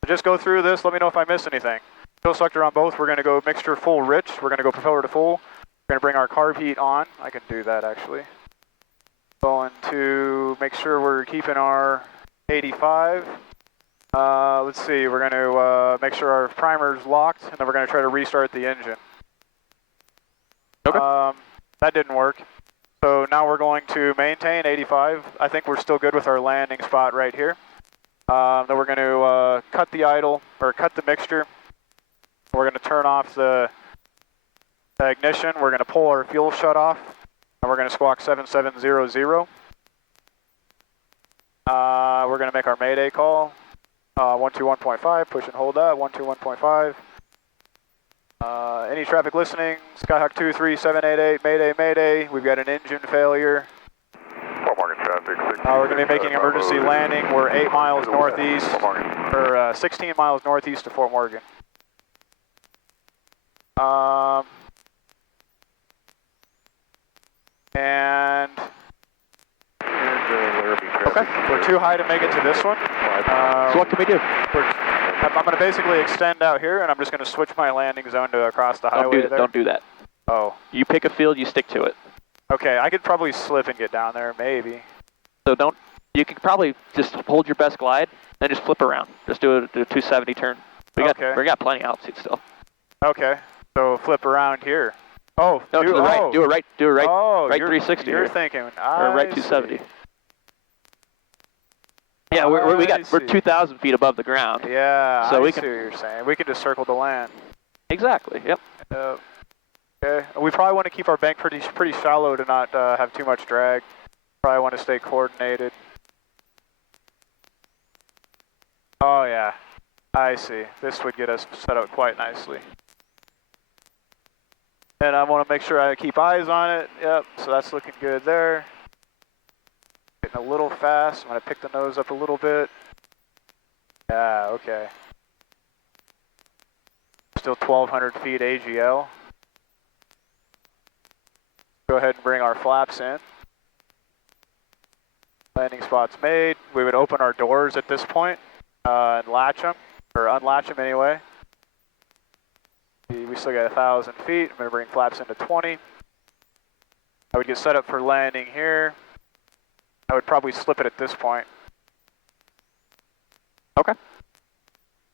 So just go through this. Let me know if I miss anything. Fuel selector on both. We're going to go mixture full rich. We're going to go propeller to full. We're going to bring our carb heat on. I can do that actually. Going to make sure we're keeping our 85. Let's see, we're going to make sure our primer's locked, and then we're going to try to restart the engine. Okay. That didn't work. So now we're going to maintain 85. I think we're still good with our landing spot right here. Then we're going to cut the idle, or cut the mixture. We're going to turn off the ignition. We're going to pull our fuel shut off, and we're going to squawk 7700. We're going to make our mayday call. 121.5, push and hold that, 121.5. Any traffic listening, Skyhawk 23788, mayday, mayday, we've got an engine failure. Fort Morgan traffic. We're going to be making emergency landing. We're 8 miles northeast, or 16 miles northeast of Fort Morgan. And okay, we're too high to make it to this one. So what can we do? I'm going to basically extend out here, and I'm just going to switch my landing zone to across the highway there. Don't do that. Oh. You pick a field, you stick to it. Okay, I could probably slip and get down there, maybe. So you can probably just hold your best glide, then just flip around. Just do a 270 turn. We got plenty of altitude still. Okay, so flip around here. Oh, No, to the right. Do it right. Oh, right you're, 360. You're here. thinking. Or right 270. See. Yeah, we're 2,000 feet above the ground. Yeah, so I we see can. what you're saying. We can just circle the land. Exactly. Yep. Okay. We probably want to keep our bank pretty shallow to not have too much drag. Probably want to stay coordinated. Oh yeah, I see. This would get us set up quite nicely. And I want to make sure I keep eyes on it. Yep. So that's looking good there. Getting a little fast. I'm going to pick the nose up a little bit. Yeah, okay. Still 1,200 feet AGL. Go ahead and bring our flaps in. Landing spot's made. We would open our doors at this point and latch them, or unlatch them anyway. We still got 1,000 feet. I'm going to bring flaps into 20. I would get set up for landing here. I would probably slip it at this point. Okay.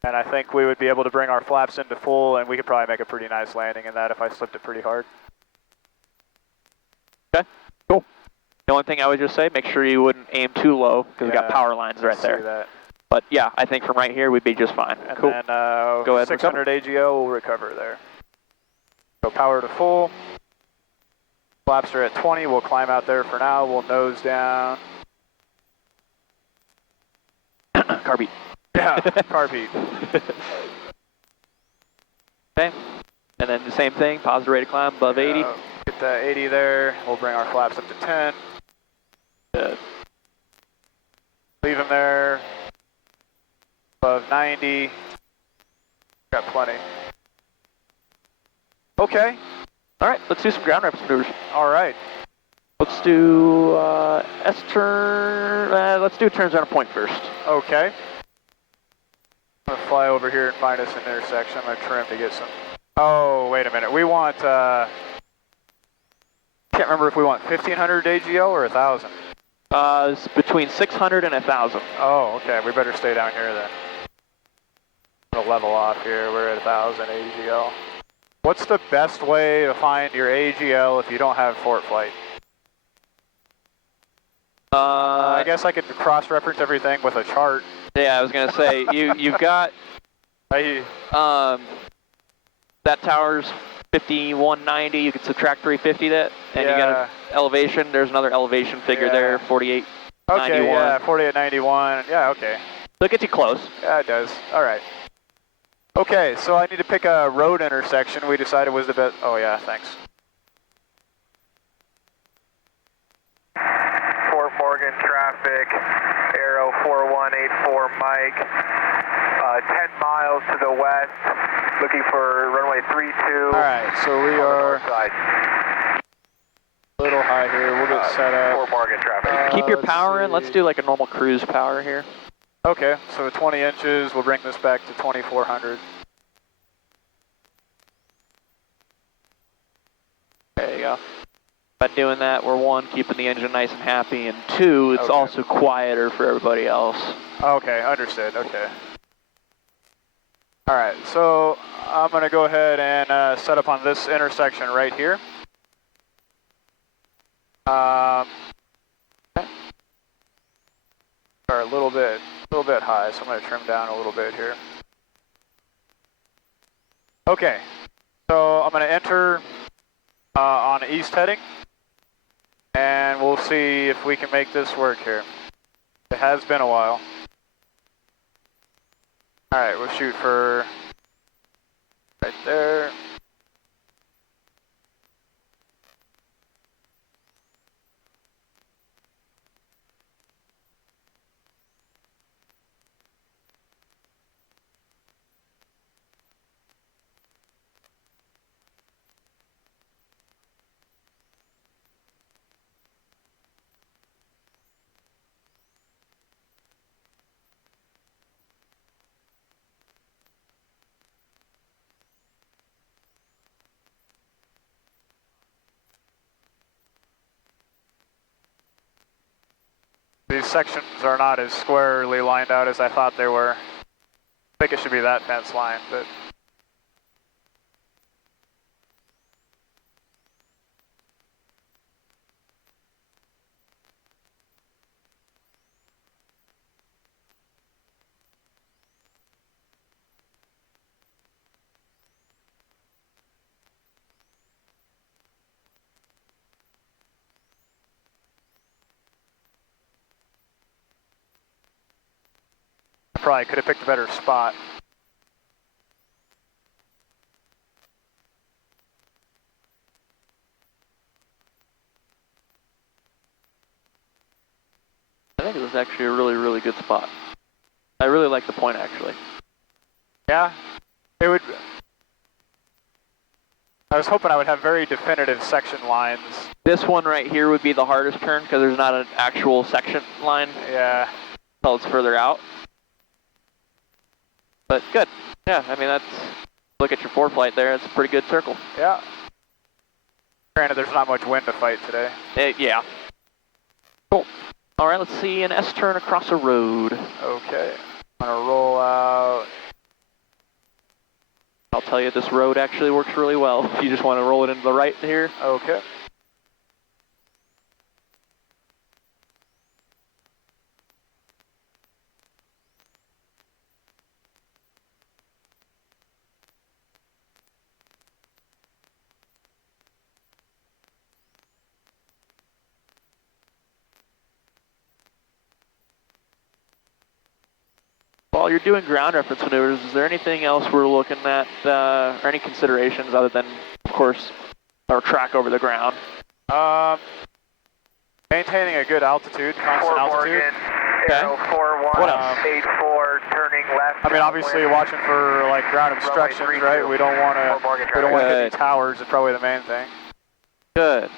And I think we would be able to bring our flaps into full, and we could probably make a pretty nice landing in that if I slipped it pretty hard. Okay, cool. The only thing I would just say, make sure you wouldn't aim too low, because we got power lines right there. That. But yeah, I think from right here, we'd be just fine. And cool. then Go ahead, 600 AGL will recover there. So power to full. Flaps are at 20. We'll climb out there for now. We'll nose down. Carb heat. Yeah, carb heat. Okay. And then the same thing, positive rate of climb above 80. Get that 80 there. We'll bring our flaps up to 10. Good. Leave him there. Above 90. Got plenty. Okay. All right, let's do some ground reference maneuvers. All right. Let's do S-turn. Let's do turns on a point first. Okay. I'm going to fly over here and find us an intersection. I'm going to trim to get some... Oh, wait a minute. We want... can't remember if we want 1,500 AGL or 1,000. It's between 600 and 1,000. Oh, okay. We better stay down here then. We'll level off here. We're at 1,000 AGL. What's the best way to find your AGL if you don't have Fort Flight? I guess I could cross-reference everything with a chart. Yeah, I was gonna say you've got that tower's 5190. You can subtract 350 that, and you got an elevation. There's another elevation figure there, 4891. Okay, yeah, 4891. Yeah, okay. So it gets you close. Yeah, it does. All right. Okay, so I need to pick a road intersection. We decided was the best. Oh yeah, thanks. Fort Morgan traffic, Aero 4184 Mike, 10 miles to the west, looking for runway 32. All right, so we are Side. a little high here. We'll get set up. Fort Morgan traffic. Keep your let's power in. see. Let's do like a normal cruise power here. Okay, so 20 inches. We'll bring this back to 2,400. There you go. By doing that, we're one, keeping the engine nice and happy, and two, it's Okay. also quieter for everybody else. Okay, understood. Okay. All right, so I'm going to go ahead and set up on this intersection right here. Are a little bit high, so I'm going to trim down a little bit here. Okay, so I'm going to enter on east heading, and we'll see if we can make this work here. It has been a while. All right, we'll shoot for right there. These sections are not as squarely lined out as I thought they were. I think it should be that fence line, but... Probably could have picked a better spot. I think it was actually a really, really good spot. I really like the point, actually. Yeah, it would... I was hoping I would have very definitive section lines. This one right here would be the hardest turn because there's not an actual section line Yeah. until it's further out. But good. Yeah, I mean, that's... Look at your Fort Flight there. It's a pretty good circle. Yeah. Granted, there's not much wind to fight today. Yeah. Cool. All right, let's see an S-turn across a road. Okay. I'm going to roll out... I'll tell you, this road actually works really well if you just want to roll it into the right here. Okay. While you're doing ground reference maneuvers, is there anything else we're looking at, or any considerations other than, of course, our track over the ground? Maintaining a good altitude, constant Fort altitude. Morgan, Aero What else? 4184, turning left. I mean, obviously watching for like ground obstructions, right? We don't want to hit any Good. towers. It's probably the main thing. Good.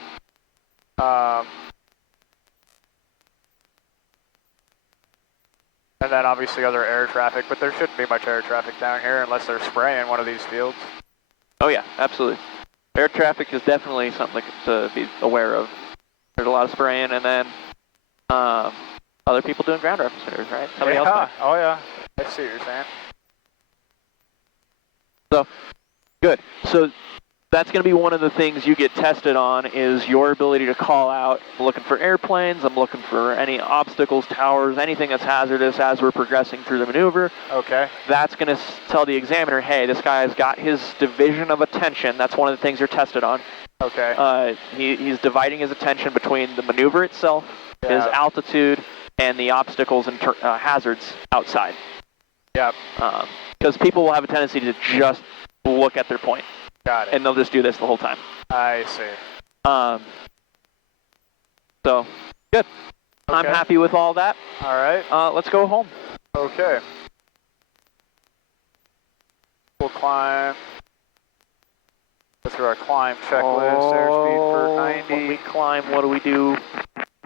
And then obviously other air traffic, but there shouldn't be much air traffic down here unless they're spraying one of these fields. Oh yeah, absolutely. Air traffic is definitely something to be aware of. There's a lot of spraying, and then other people doing ground referencers, right? Somebody else might. Oh yeah, I see what you're saying. So, good. So that's going to be one of the things you get tested on is your ability to call out. I'm looking for airplanes. I'm looking for any obstacles, towers, anything that's hazardous as we're progressing through the maneuver. Okay. That's going to tell the examiner, hey, this guy's got his division of attention. That's one of the things you're tested on. Okay. He's dividing his attention between the maneuver itself, his Yeah. altitude, and the obstacles and hazards outside. Yep. Because people will have a tendency to just look at their point, Got it. and they'll just do this the whole time. I see. So, good. I'm Okay. happy with all that. All right. Let's go home. Okay. We'll climb. Go through our climb checklist. Airspeed for 90. When we climb, what do we do?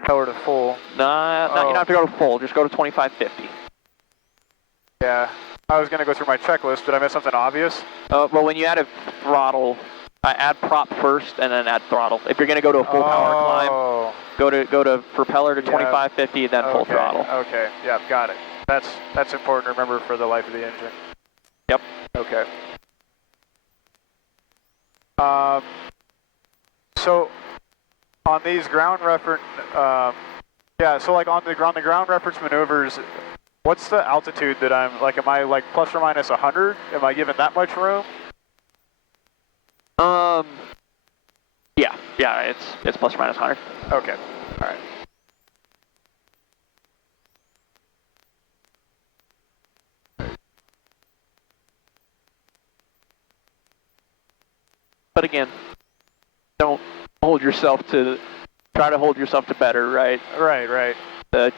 Power to full. Nah, you don't have to go to full. Just go to 2550. Yeah. I was gonna go through my checklist. Did I miss something obvious? Well, when you add a throttle, add prop first and then add throttle. If you're going to go to a full power climb, go to propeller to 2550, then full throttle. Okay. Yep. Got it. That's important to remember for the life of the engine. Yep. Okay. So on these ground reference, so like on the ground reference maneuvers, what's the altitude that I'm like? Am I like plus or minus 100? Am I given that much room? Yeah, it's plus or minus 100. Okay. All right. But again, don't hold yourself to, try to hold yourself to better, right? Right. The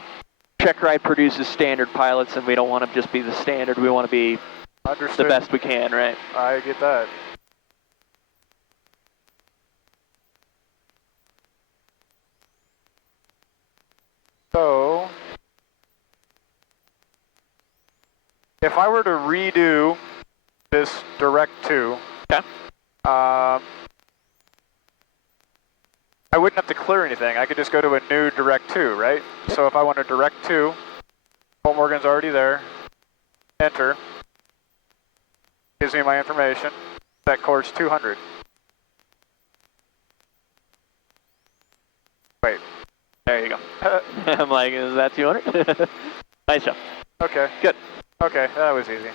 check ride produces standard pilots, and we don't want to just be the standard. We want to be Understood. the best we can, right? I get that. So, if I were to redo this direct 2, Okay. I wouldn't have to clear anything. I could just go to a new direct 2, right? So if I want a direct 2, Fort Morgan's already there. Enter. Gives me my information. Set course 200. Wait. There you go. I'm like, is that 200? Nice job. Okay. Good. Okay, that was easy.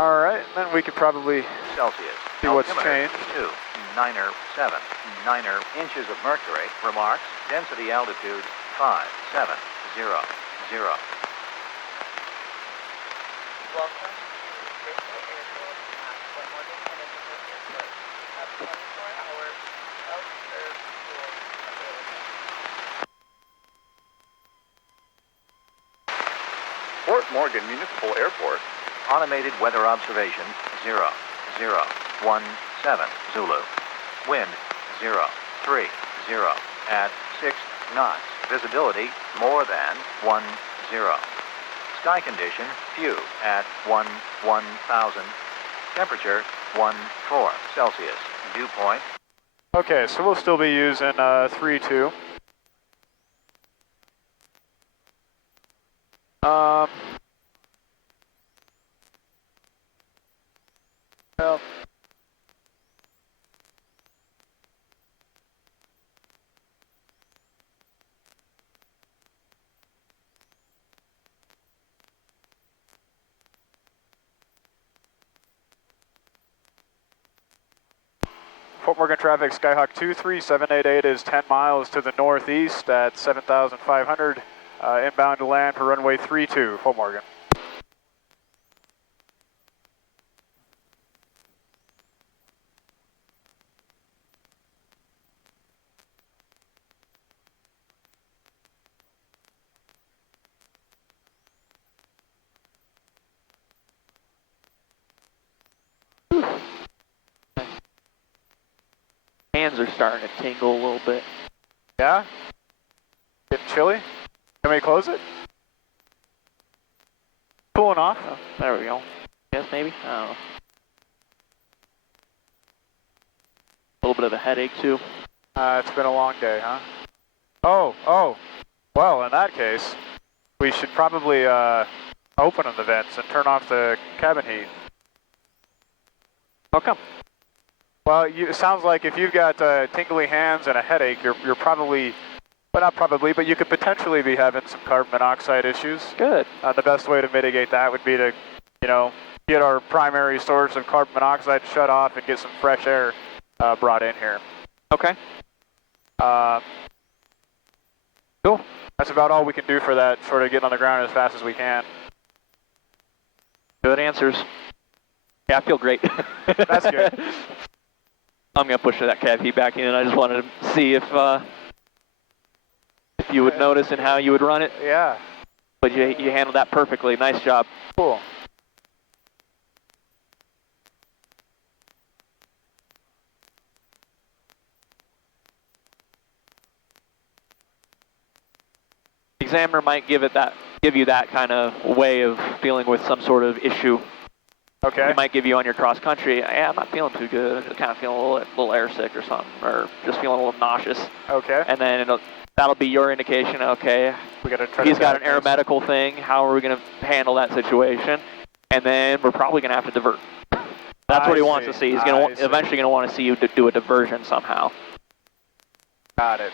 Alright, then we could probably Celsius. see what's Altimeter, changed. 2, Niner 7, Niner inches of mercury. Remarks, density altitude 5, 7, 0, 0. Welcome to Bristol Airfield at Fort Morgan Municipal Airport. We have 24-hour self-serve fuel available. Fort Morgan Municipal Airport. Automated weather observation 0, 0, 1, 7, Zulu. Wind 0, 3, 0 at 6 knots. Visibility more than 10. Sky condition few at 1,000. Temperature 14 Celsius. Dew point. Okay, so we'll still be using 3-2. Well, Fort Morgan traffic, Skyhawk 23788 is 10 miles to the northeast at 7,500. Inbound to land for runway 32, Fort Morgan. Whew. Hands are starting to tingle a little bit. Yeah? Getting chilly? Can we close it? Cooling off? Oh, there we go. Yes, maybe? I don't know. A little bit of a headache too. It's been a long day, huh? Oh. Well, in that case, we should probably open the vents and turn off the cabin heat. How come? Well, it sounds like if you've got tingly hands and a headache, you're probably, well, not probably, but you could potentially be having some carbon monoxide issues. Good. The best way to mitigate that would be to, get our primary source of carbon monoxide shut off and get some fresh air brought in here. Okay. Cool. That's about all we can do for that, sort of getting on the ground as fast as we can. Good answers. Yeah, I feel great. That's good. I'm gonna push that cab heat back in. I just wanted to see if you would notice and how you would run it. Yeah. But you handled that perfectly. Nice job. Cool. The examiner might give you that kind of way of feeling with some sort of issue. Okay. It might give you on your cross country, yeah, I'm not feeling too good. I'm just kind of feeling a little airsick or something, or just feeling a little nauseous. Okay. And then that'll be your indication, okay, We gotta try he's to got an diagnose. aeromedical thing. How are we going to handle that situation? And then we're probably going to have to divert. That's what he wants to see. He's going to eventually going to want to see you do a diversion somehow. Got it.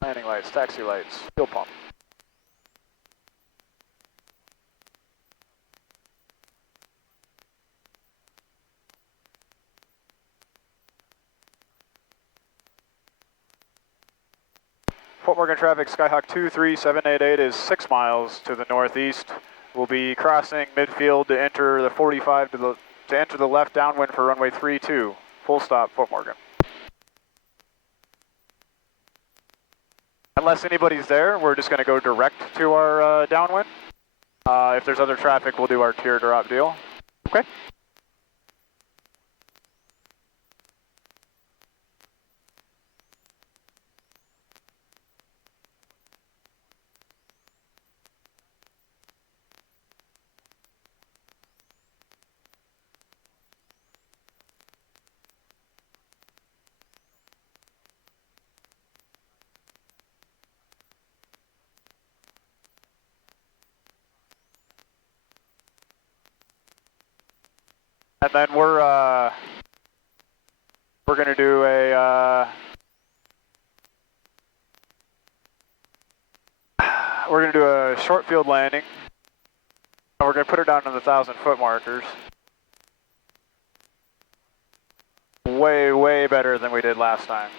Landing lights, taxi lights, fuel pump. Fort Morgan traffic, Skyhawk 23788 is 6 miles to the northeast. We'll be crossing midfield to enter the 45 to enter the left downwind for runway 32. Full stop, Fort Morgan. Unless anybody's there, we're just going to go direct to our downwind. If there's other traffic, we'll do our teardrop deal. Okay. And then we're going to do a short field landing, and we're going to put her down on the 1,000-foot markers. Way better than we did last time.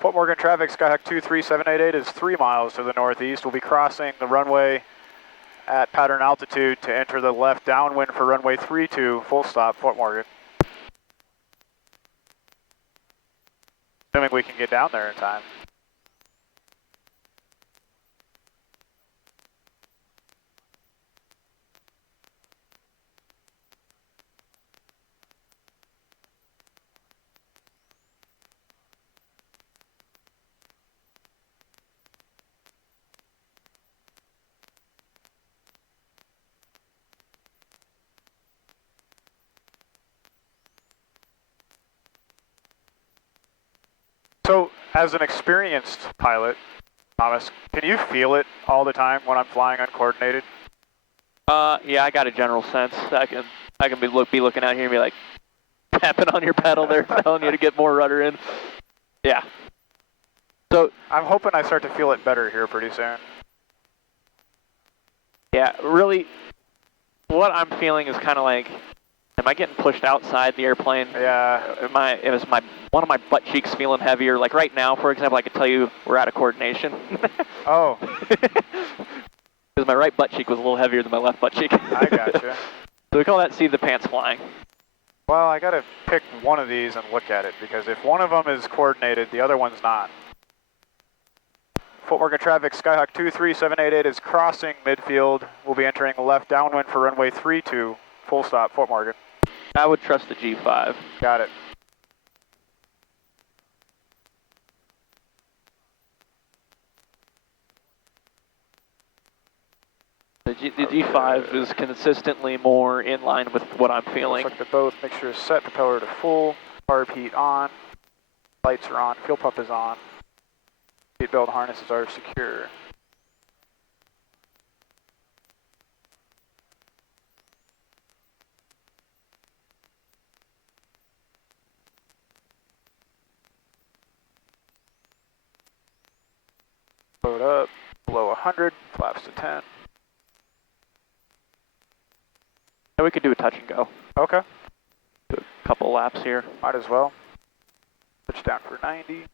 Fort Morgan traffic, Skyhawk 23788 is 3 miles to the northeast. We'll be crossing the runway at pattern altitude to enter the left downwind for runway 32, full stop, Fort Morgan. Assuming we can get down there in time. As an experienced pilot, Thomas, can you feel it all the time when I'm flying uncoordinated? Yeah, I got a general sense. I can be looking out here and be like tapping on your pedal there, telling you to get more rudder in. Yeah. So I'm hoping I start to feel it better here pretty soon. yeah, really, what I'm feeling is kind of like, am I getting pushed outside the airplane? Yeah. Is one of my butt cheeks feeling heavier? Like right now, for example, I could tell you we're out of coordination. Oh, Because my right butt cheek was a little heavier than my left butt cheek. I gotcha. So we call that seat of the pants flying. Well, I gotta pick one of these and look at it, because if one of them is coordinated, the other one's not. Fort Morgan traffic, Skyhawk 23788 is crossing midfield. We'll be entering left downwind for runway 32, full stop, Fort Morgan. I would trust the G5. Got it. The G5 is consistently more in line with what I'm feeling. Look at both, make sure it's set, propeller to full, carb heat on, lights are on, fuel pump is on, seatbelt harnesses are secure. Load up, below 100, flaps to 10. And we could do a touch and go. Okay, Do a couple laps here. might as well. Switch down for 90.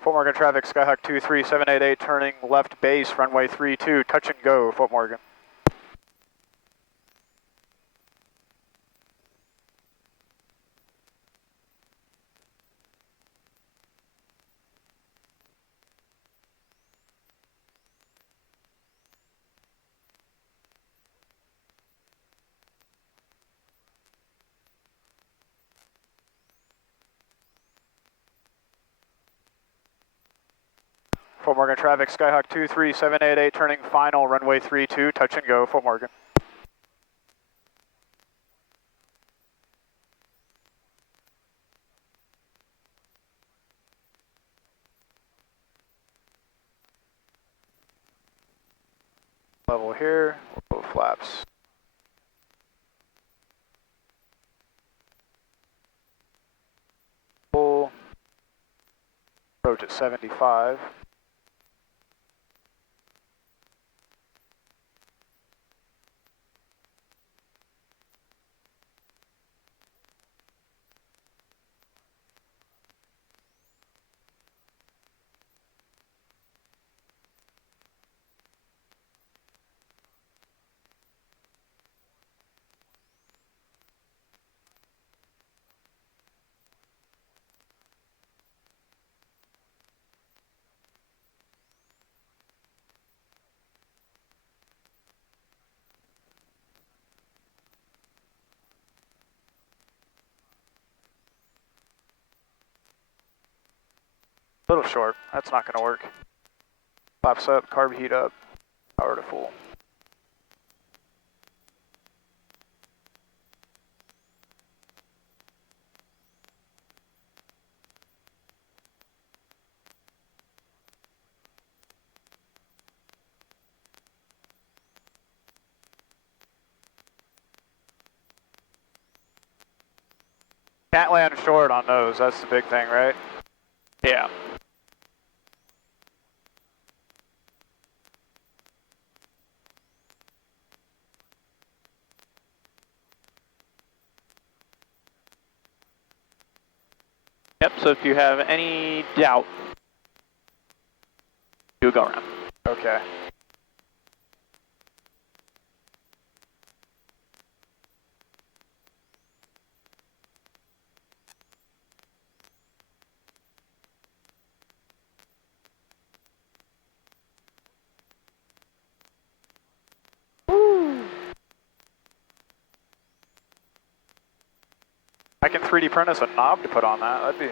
Fort Morgan traffic, Skyhawk 23788 turning left base, runway 32, touch and go, Fort Morgan. Fort Morgan traffic, Skyhawk 23788 turning final, runway 32, touch and go, Fort Morgan. Level here, low flaps. Full. Approach at 75. Little short, that's not gonna work. Flaps up, carb heat up, power to full. Can't land short on those, that's the big thing, right? Yeah. Yep, so if you have any doubt, do a go around. Okay. I can 3D print us a knob to put on that. That'd be...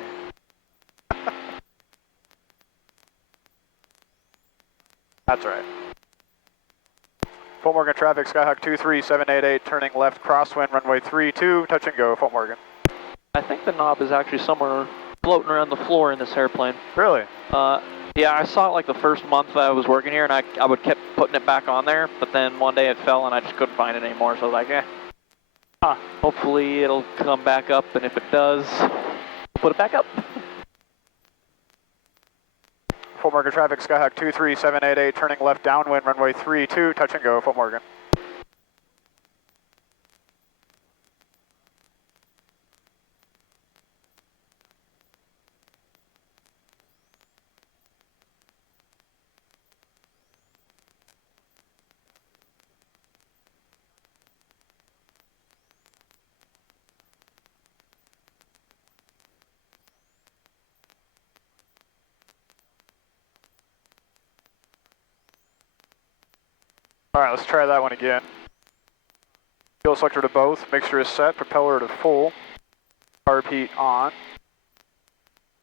That's right. Fort Morgan traffic, Skyhawk 23788, turning left crosswind, runway 32, touch and go, Fort Morgan. I think the knob is actually somewhere floating around the floor in this airplane. Really? Yeah, I saw it like the first month that I was working here, and I would kept putting it back on there, but then one day it fell and I just couldn't find it anymore, so I was like, eh. Huh. Hopefully it'll come back up, and if it does, put it back up. Fort Morgan traffic, Skyhawk 23788, turning left downwind, runway 32, touch and go, Fort Morgan. Alright, let's try that one again. Fuel selector to both, mixture is set, propeller to full, carb heat on,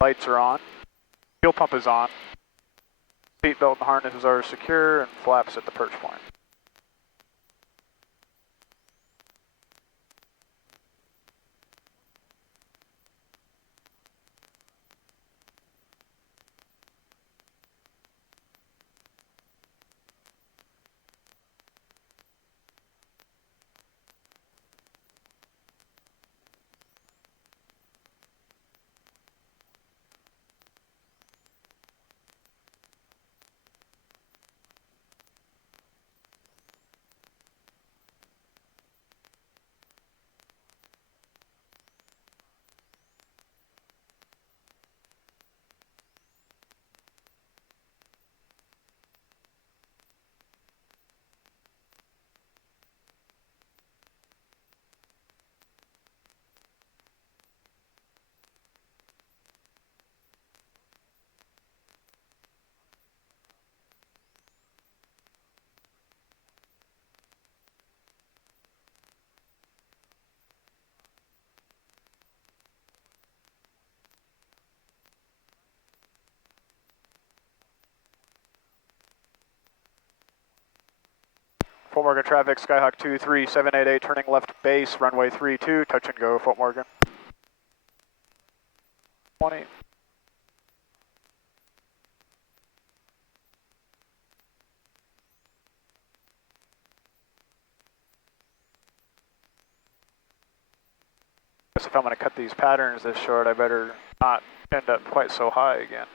lights are on, fuel pump is on, seat belt and harnesses are secure, and flaps at the perch point. Fort Morgan traffic, Skyhawk 23788, turning left base, runway 32, touch and go, Fort Morgan. 20. Guess if I'm going to cut these patterns this short, I better not end up quite so high again.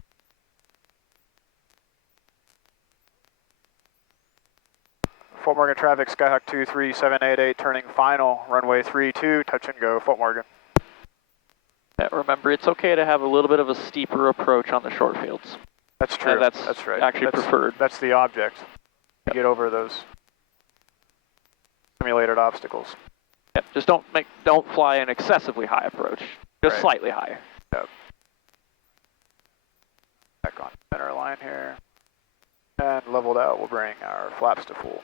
Fort Morgan traffic, Skyhawk 23788, turning final, runway 32, touch and go, Fort Morgan. Yeah, remember, it's okay to have a little bit of a steeper approach on the short fields. That's true. That's right. actually preferred. That's the object. To get over those simulated obstacles. Yep, just don't fly an excessively high approach. Just Right. slightly higher. Yep. Back on center line here. And leveled out, we'll bring our flaps to full.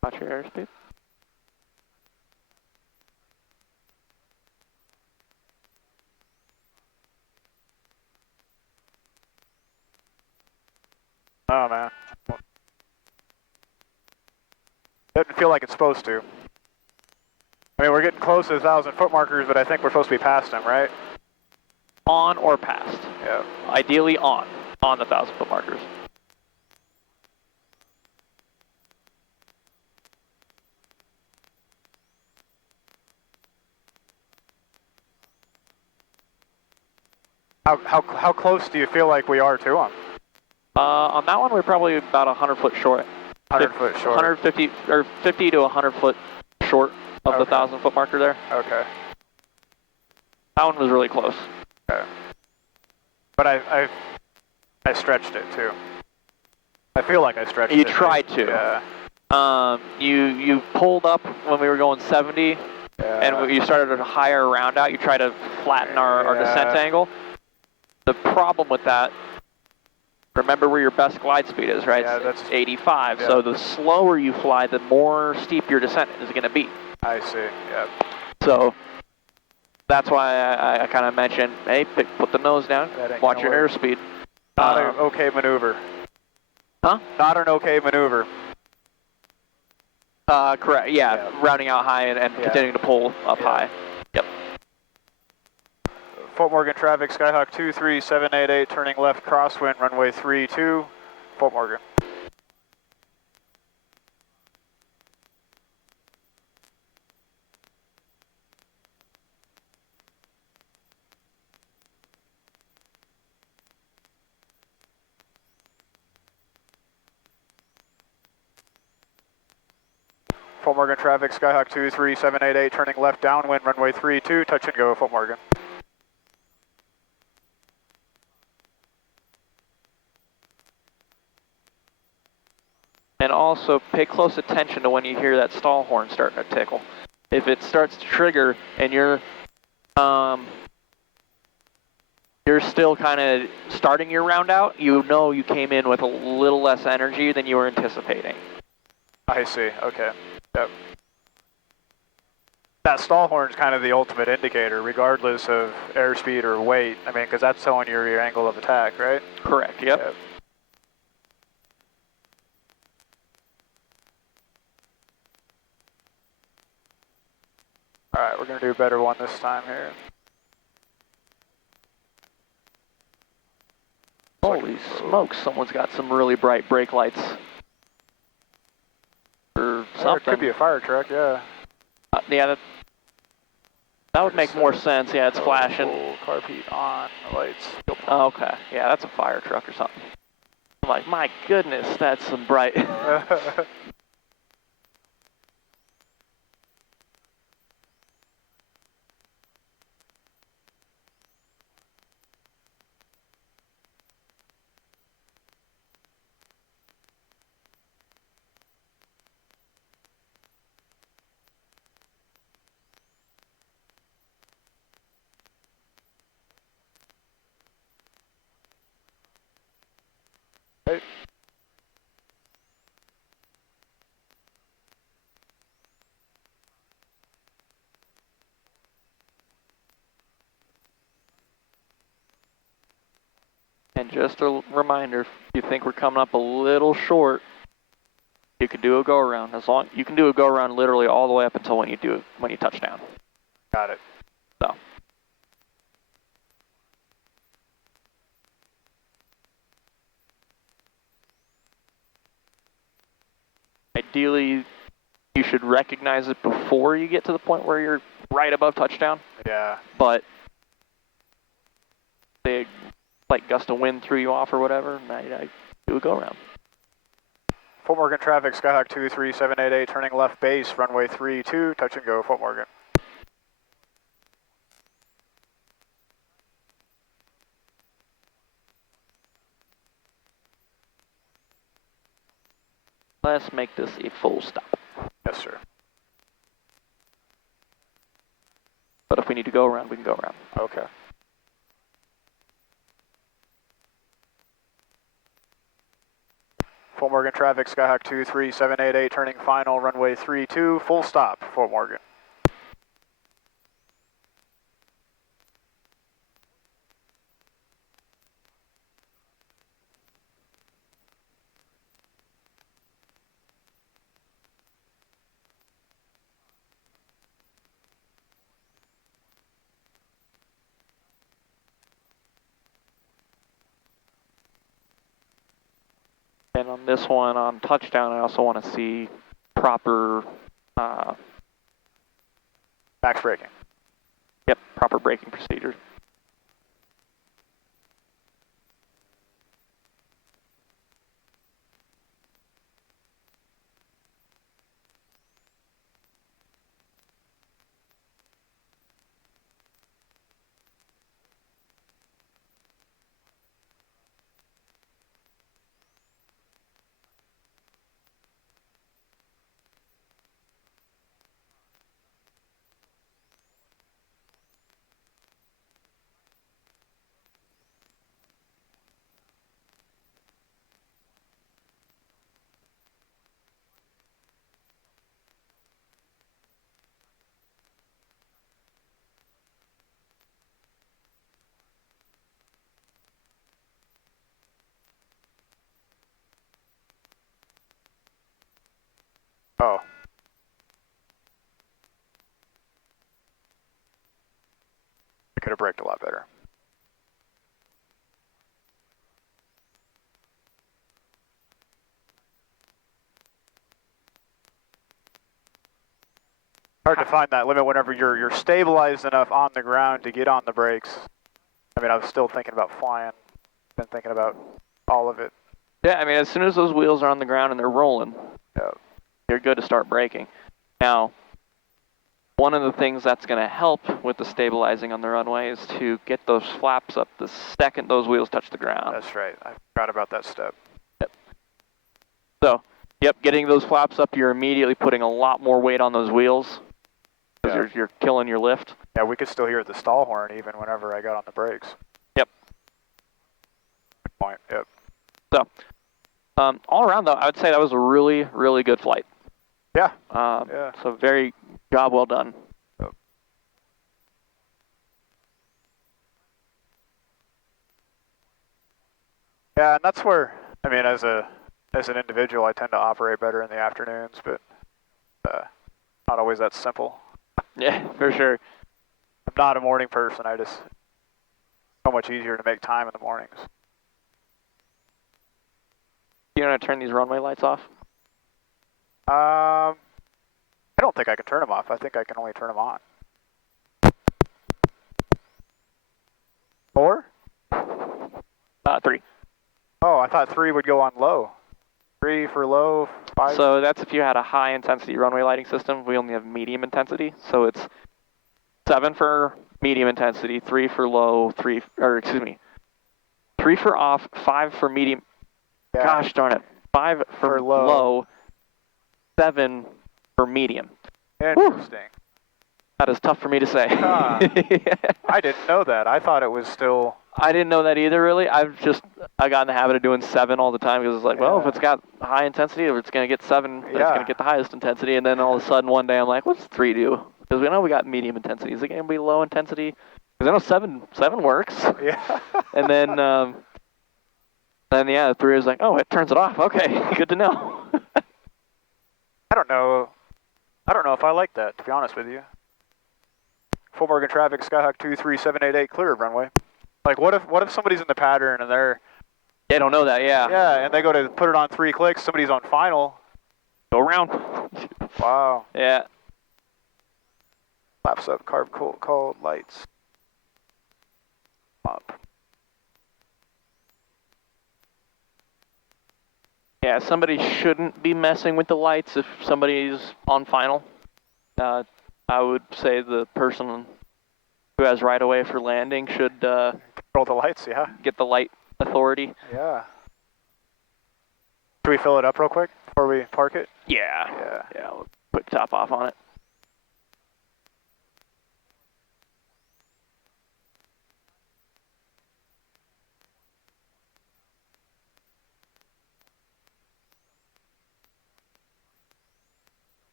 Watch your airspeed. Oh man. Doesn't feel like it's supposed to. I mean, we're getting close to 1,000 foot markers, but I think we're supposed to be past them, right? On or past. Yeah. Ideally on the 1,000 foot markers. How close do you feel like we are to them? On that one, we're probably about 100 foot short. 100 foot short. 150 or 50 to 100 foot short of the Okay. 1,000 foot marker there. Okay. That one was really close. Okay. But I stretched it too. I feel like I stretched it. You tried to. Yeah. You pulled up when we were going 70, Yeah. and you started at a higher round out. You tried to flatten our descent Yeah. angle. The problem with that, remember where your best glide speed is, right? Yeah, It's that's 85. yeah. So the slower you fly, the more steep your descent is going to be. I see. Yeah. So that's why I kind of mentioned, hey, put the nose down, That ain't watch gonna your work. airspeed. Not an okay maneuver. Huh? Not an okay maneuver. Correct. Yeah, Yeah. rounding out high and Yeah. continuing to pull up Yeah. high. Yep. Fort Morgan traffic, Skyhawk 23788, turning left crosswind, runway 32, Fort Morgan. Fort Morgan traffic, Skyhawk 23788, turning left downwind, runway 32, touch and go, Fort Morgan. And also pay close attention to when you hear that stall horn starting to tickle. If it starts to trigger and you're still kind of starting your round out, you know you came in with a little less energy than you were anticipating. I see, okay, yep. That stall horn is kind of the ultimate indicator, regardless of airspeed or weight. I mean, because that's telling you your angle of attack, right? Correct, yep. Yep. All right, we're going to do a better one this time here. Holy smokes, someone's got some really bright brake lights. Or Or it something. could be a fire truck, yeah. Yeah, that would make more sense. Yeah, it's flashing. Full carb heat on, the lights. Oh, okay, yeah, that's a fire truck or something. I'm like, my goodness, that's some bright. Right. And just a reminder, if you think we're coming up a little short, you can do a go around. You can do a go around literally all the way up until when you touch down. Got it. So. Ideally, you should recognize it before you get to the point where you're right above touchdown, Yeah. but they like gust of wind threw you off or whatever, I do a go around. Fort Morgan traffic, Skyhawk 23788, turning left base, runway 32, touch and go, Fort Morgan. Let's make this a full stop. Yes, sir. But if we need to go around, we can go around. Okay. Fort Morgan traffic, Skyhawk 23788, turning final, runway 32, full stop, Fort Morgan. And on this one, on touchdown, I also want to see proper, Max braking. proper braking procedures. Oh. I could have braked a lot better. Hard to find that limit whenever you're stabilized enough on the ground to get on the brakes. I mean, I was still thinking about flying. Been thinking about all of it. Yeah, I mean, as soon as those wheels are on the ground and they're rolling, Yeah. you're good to start braking. Now, one of the things that's going to help with the stabilizing on the runway is to get those flaps up the second those wheels touch the ground. That's right. I forgot about that step. So, yep, getting those flaps up, you're immediately putting a lot more weight on those wheels because Yeah. you're killing your lift. Yeah, we could still hear the stall horn even whenever I got on the brakes. Yep. Good point. Yep. So, all around though, I would say that was a really, really good flight. Yeah. So very job well done. Yep. Yeah, and that's where, I mean, as an individual, I tend to operate better in the afternoons, but not always that simple. Yeah, for sure. I'm not a morning person. So much easier to make time in the mornings. You know how to turn these runway lights off? I don't think I can turn them off. I think I can only turn them on. 4? 3. Oh, I thought 3 would go on low. 3 for low, 5. So that's if you had a high intensity runway lighting system. We only have medium intensity, so it's 7 for medium intensity, 3 for low, 3 for off, 5 for medium. Yeah. Gosh darn it, 5 for low, 7 for medium. Interesting. That is tough for me to say. Huh. I didn't know that. I thought it was still. I didn't know that either, really. I got in the habit of doing 7 all the time because it's like, well, if Yeah. it's got high intensity, if it's going to get 7, then it's Yeah. going to get the highest intensity. And then all of a sudden one day I'm like, what's 3 do? Because we know we got medium intensity. Is it going to be low intensity? Because I know 7 works. Yeah. And then, yeah, 3 is like, oh, it turns it off. Okay, good to know. I don't know if I like that, to be honest with you. Fort Morgan traffic, Skyhawk 23788, clear of runway. Like, what if somebody's in the pattern and they're. They don't know that, yeah. Yeah, and they go to put it on 3 clicks, somebody's on final. Go around. Wow. Yeah. Flaps up, carb cold lights. Up. Yeah, somebody shouldn't be messing with the lights if somebody's on final. I would say the person who has right of way for landing should Control the lights, yeah. get the light authority. Yeah. Should we fill it up real quick before we park it? Yeah. Yeah. Yeah, we'll quick top off on it.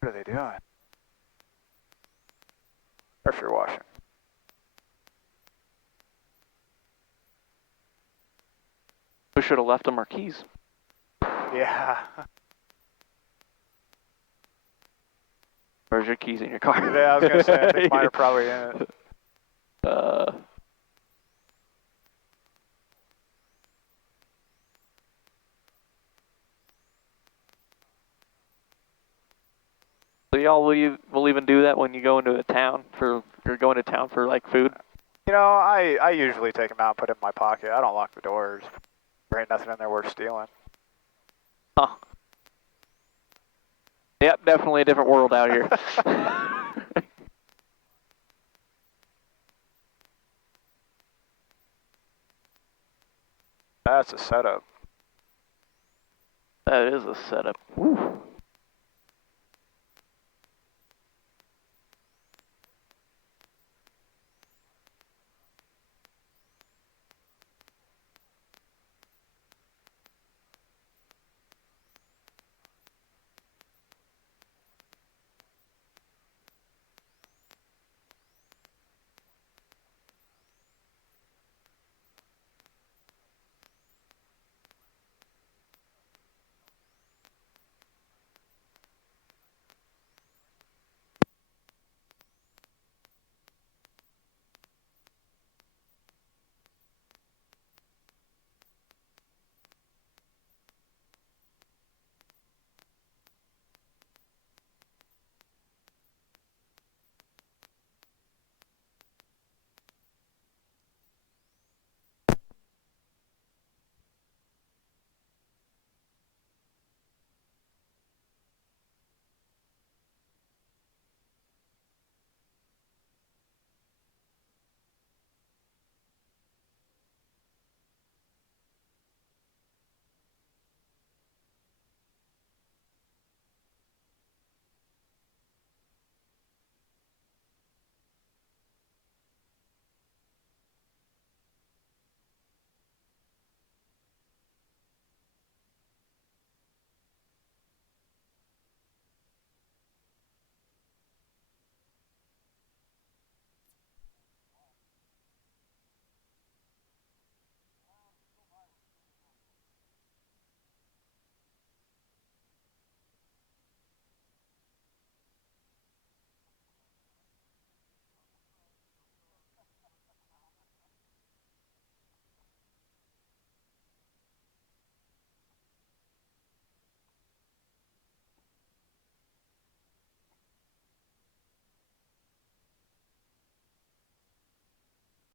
What are they doing? Pressure washing. We should have left them our keys. Yeah. Where's your keys in your car? Yeah, I was gonna say, I think mine are probably in it. So y'all will even do that when you go into a town you're going to town for like food? You know, I usually take them out and put them in my pocket. I don't lock the doors. There ain't nothing in there worth stealing. Huh. Yep, definitely a different world out here. That's a setup. That is a setup. Woo.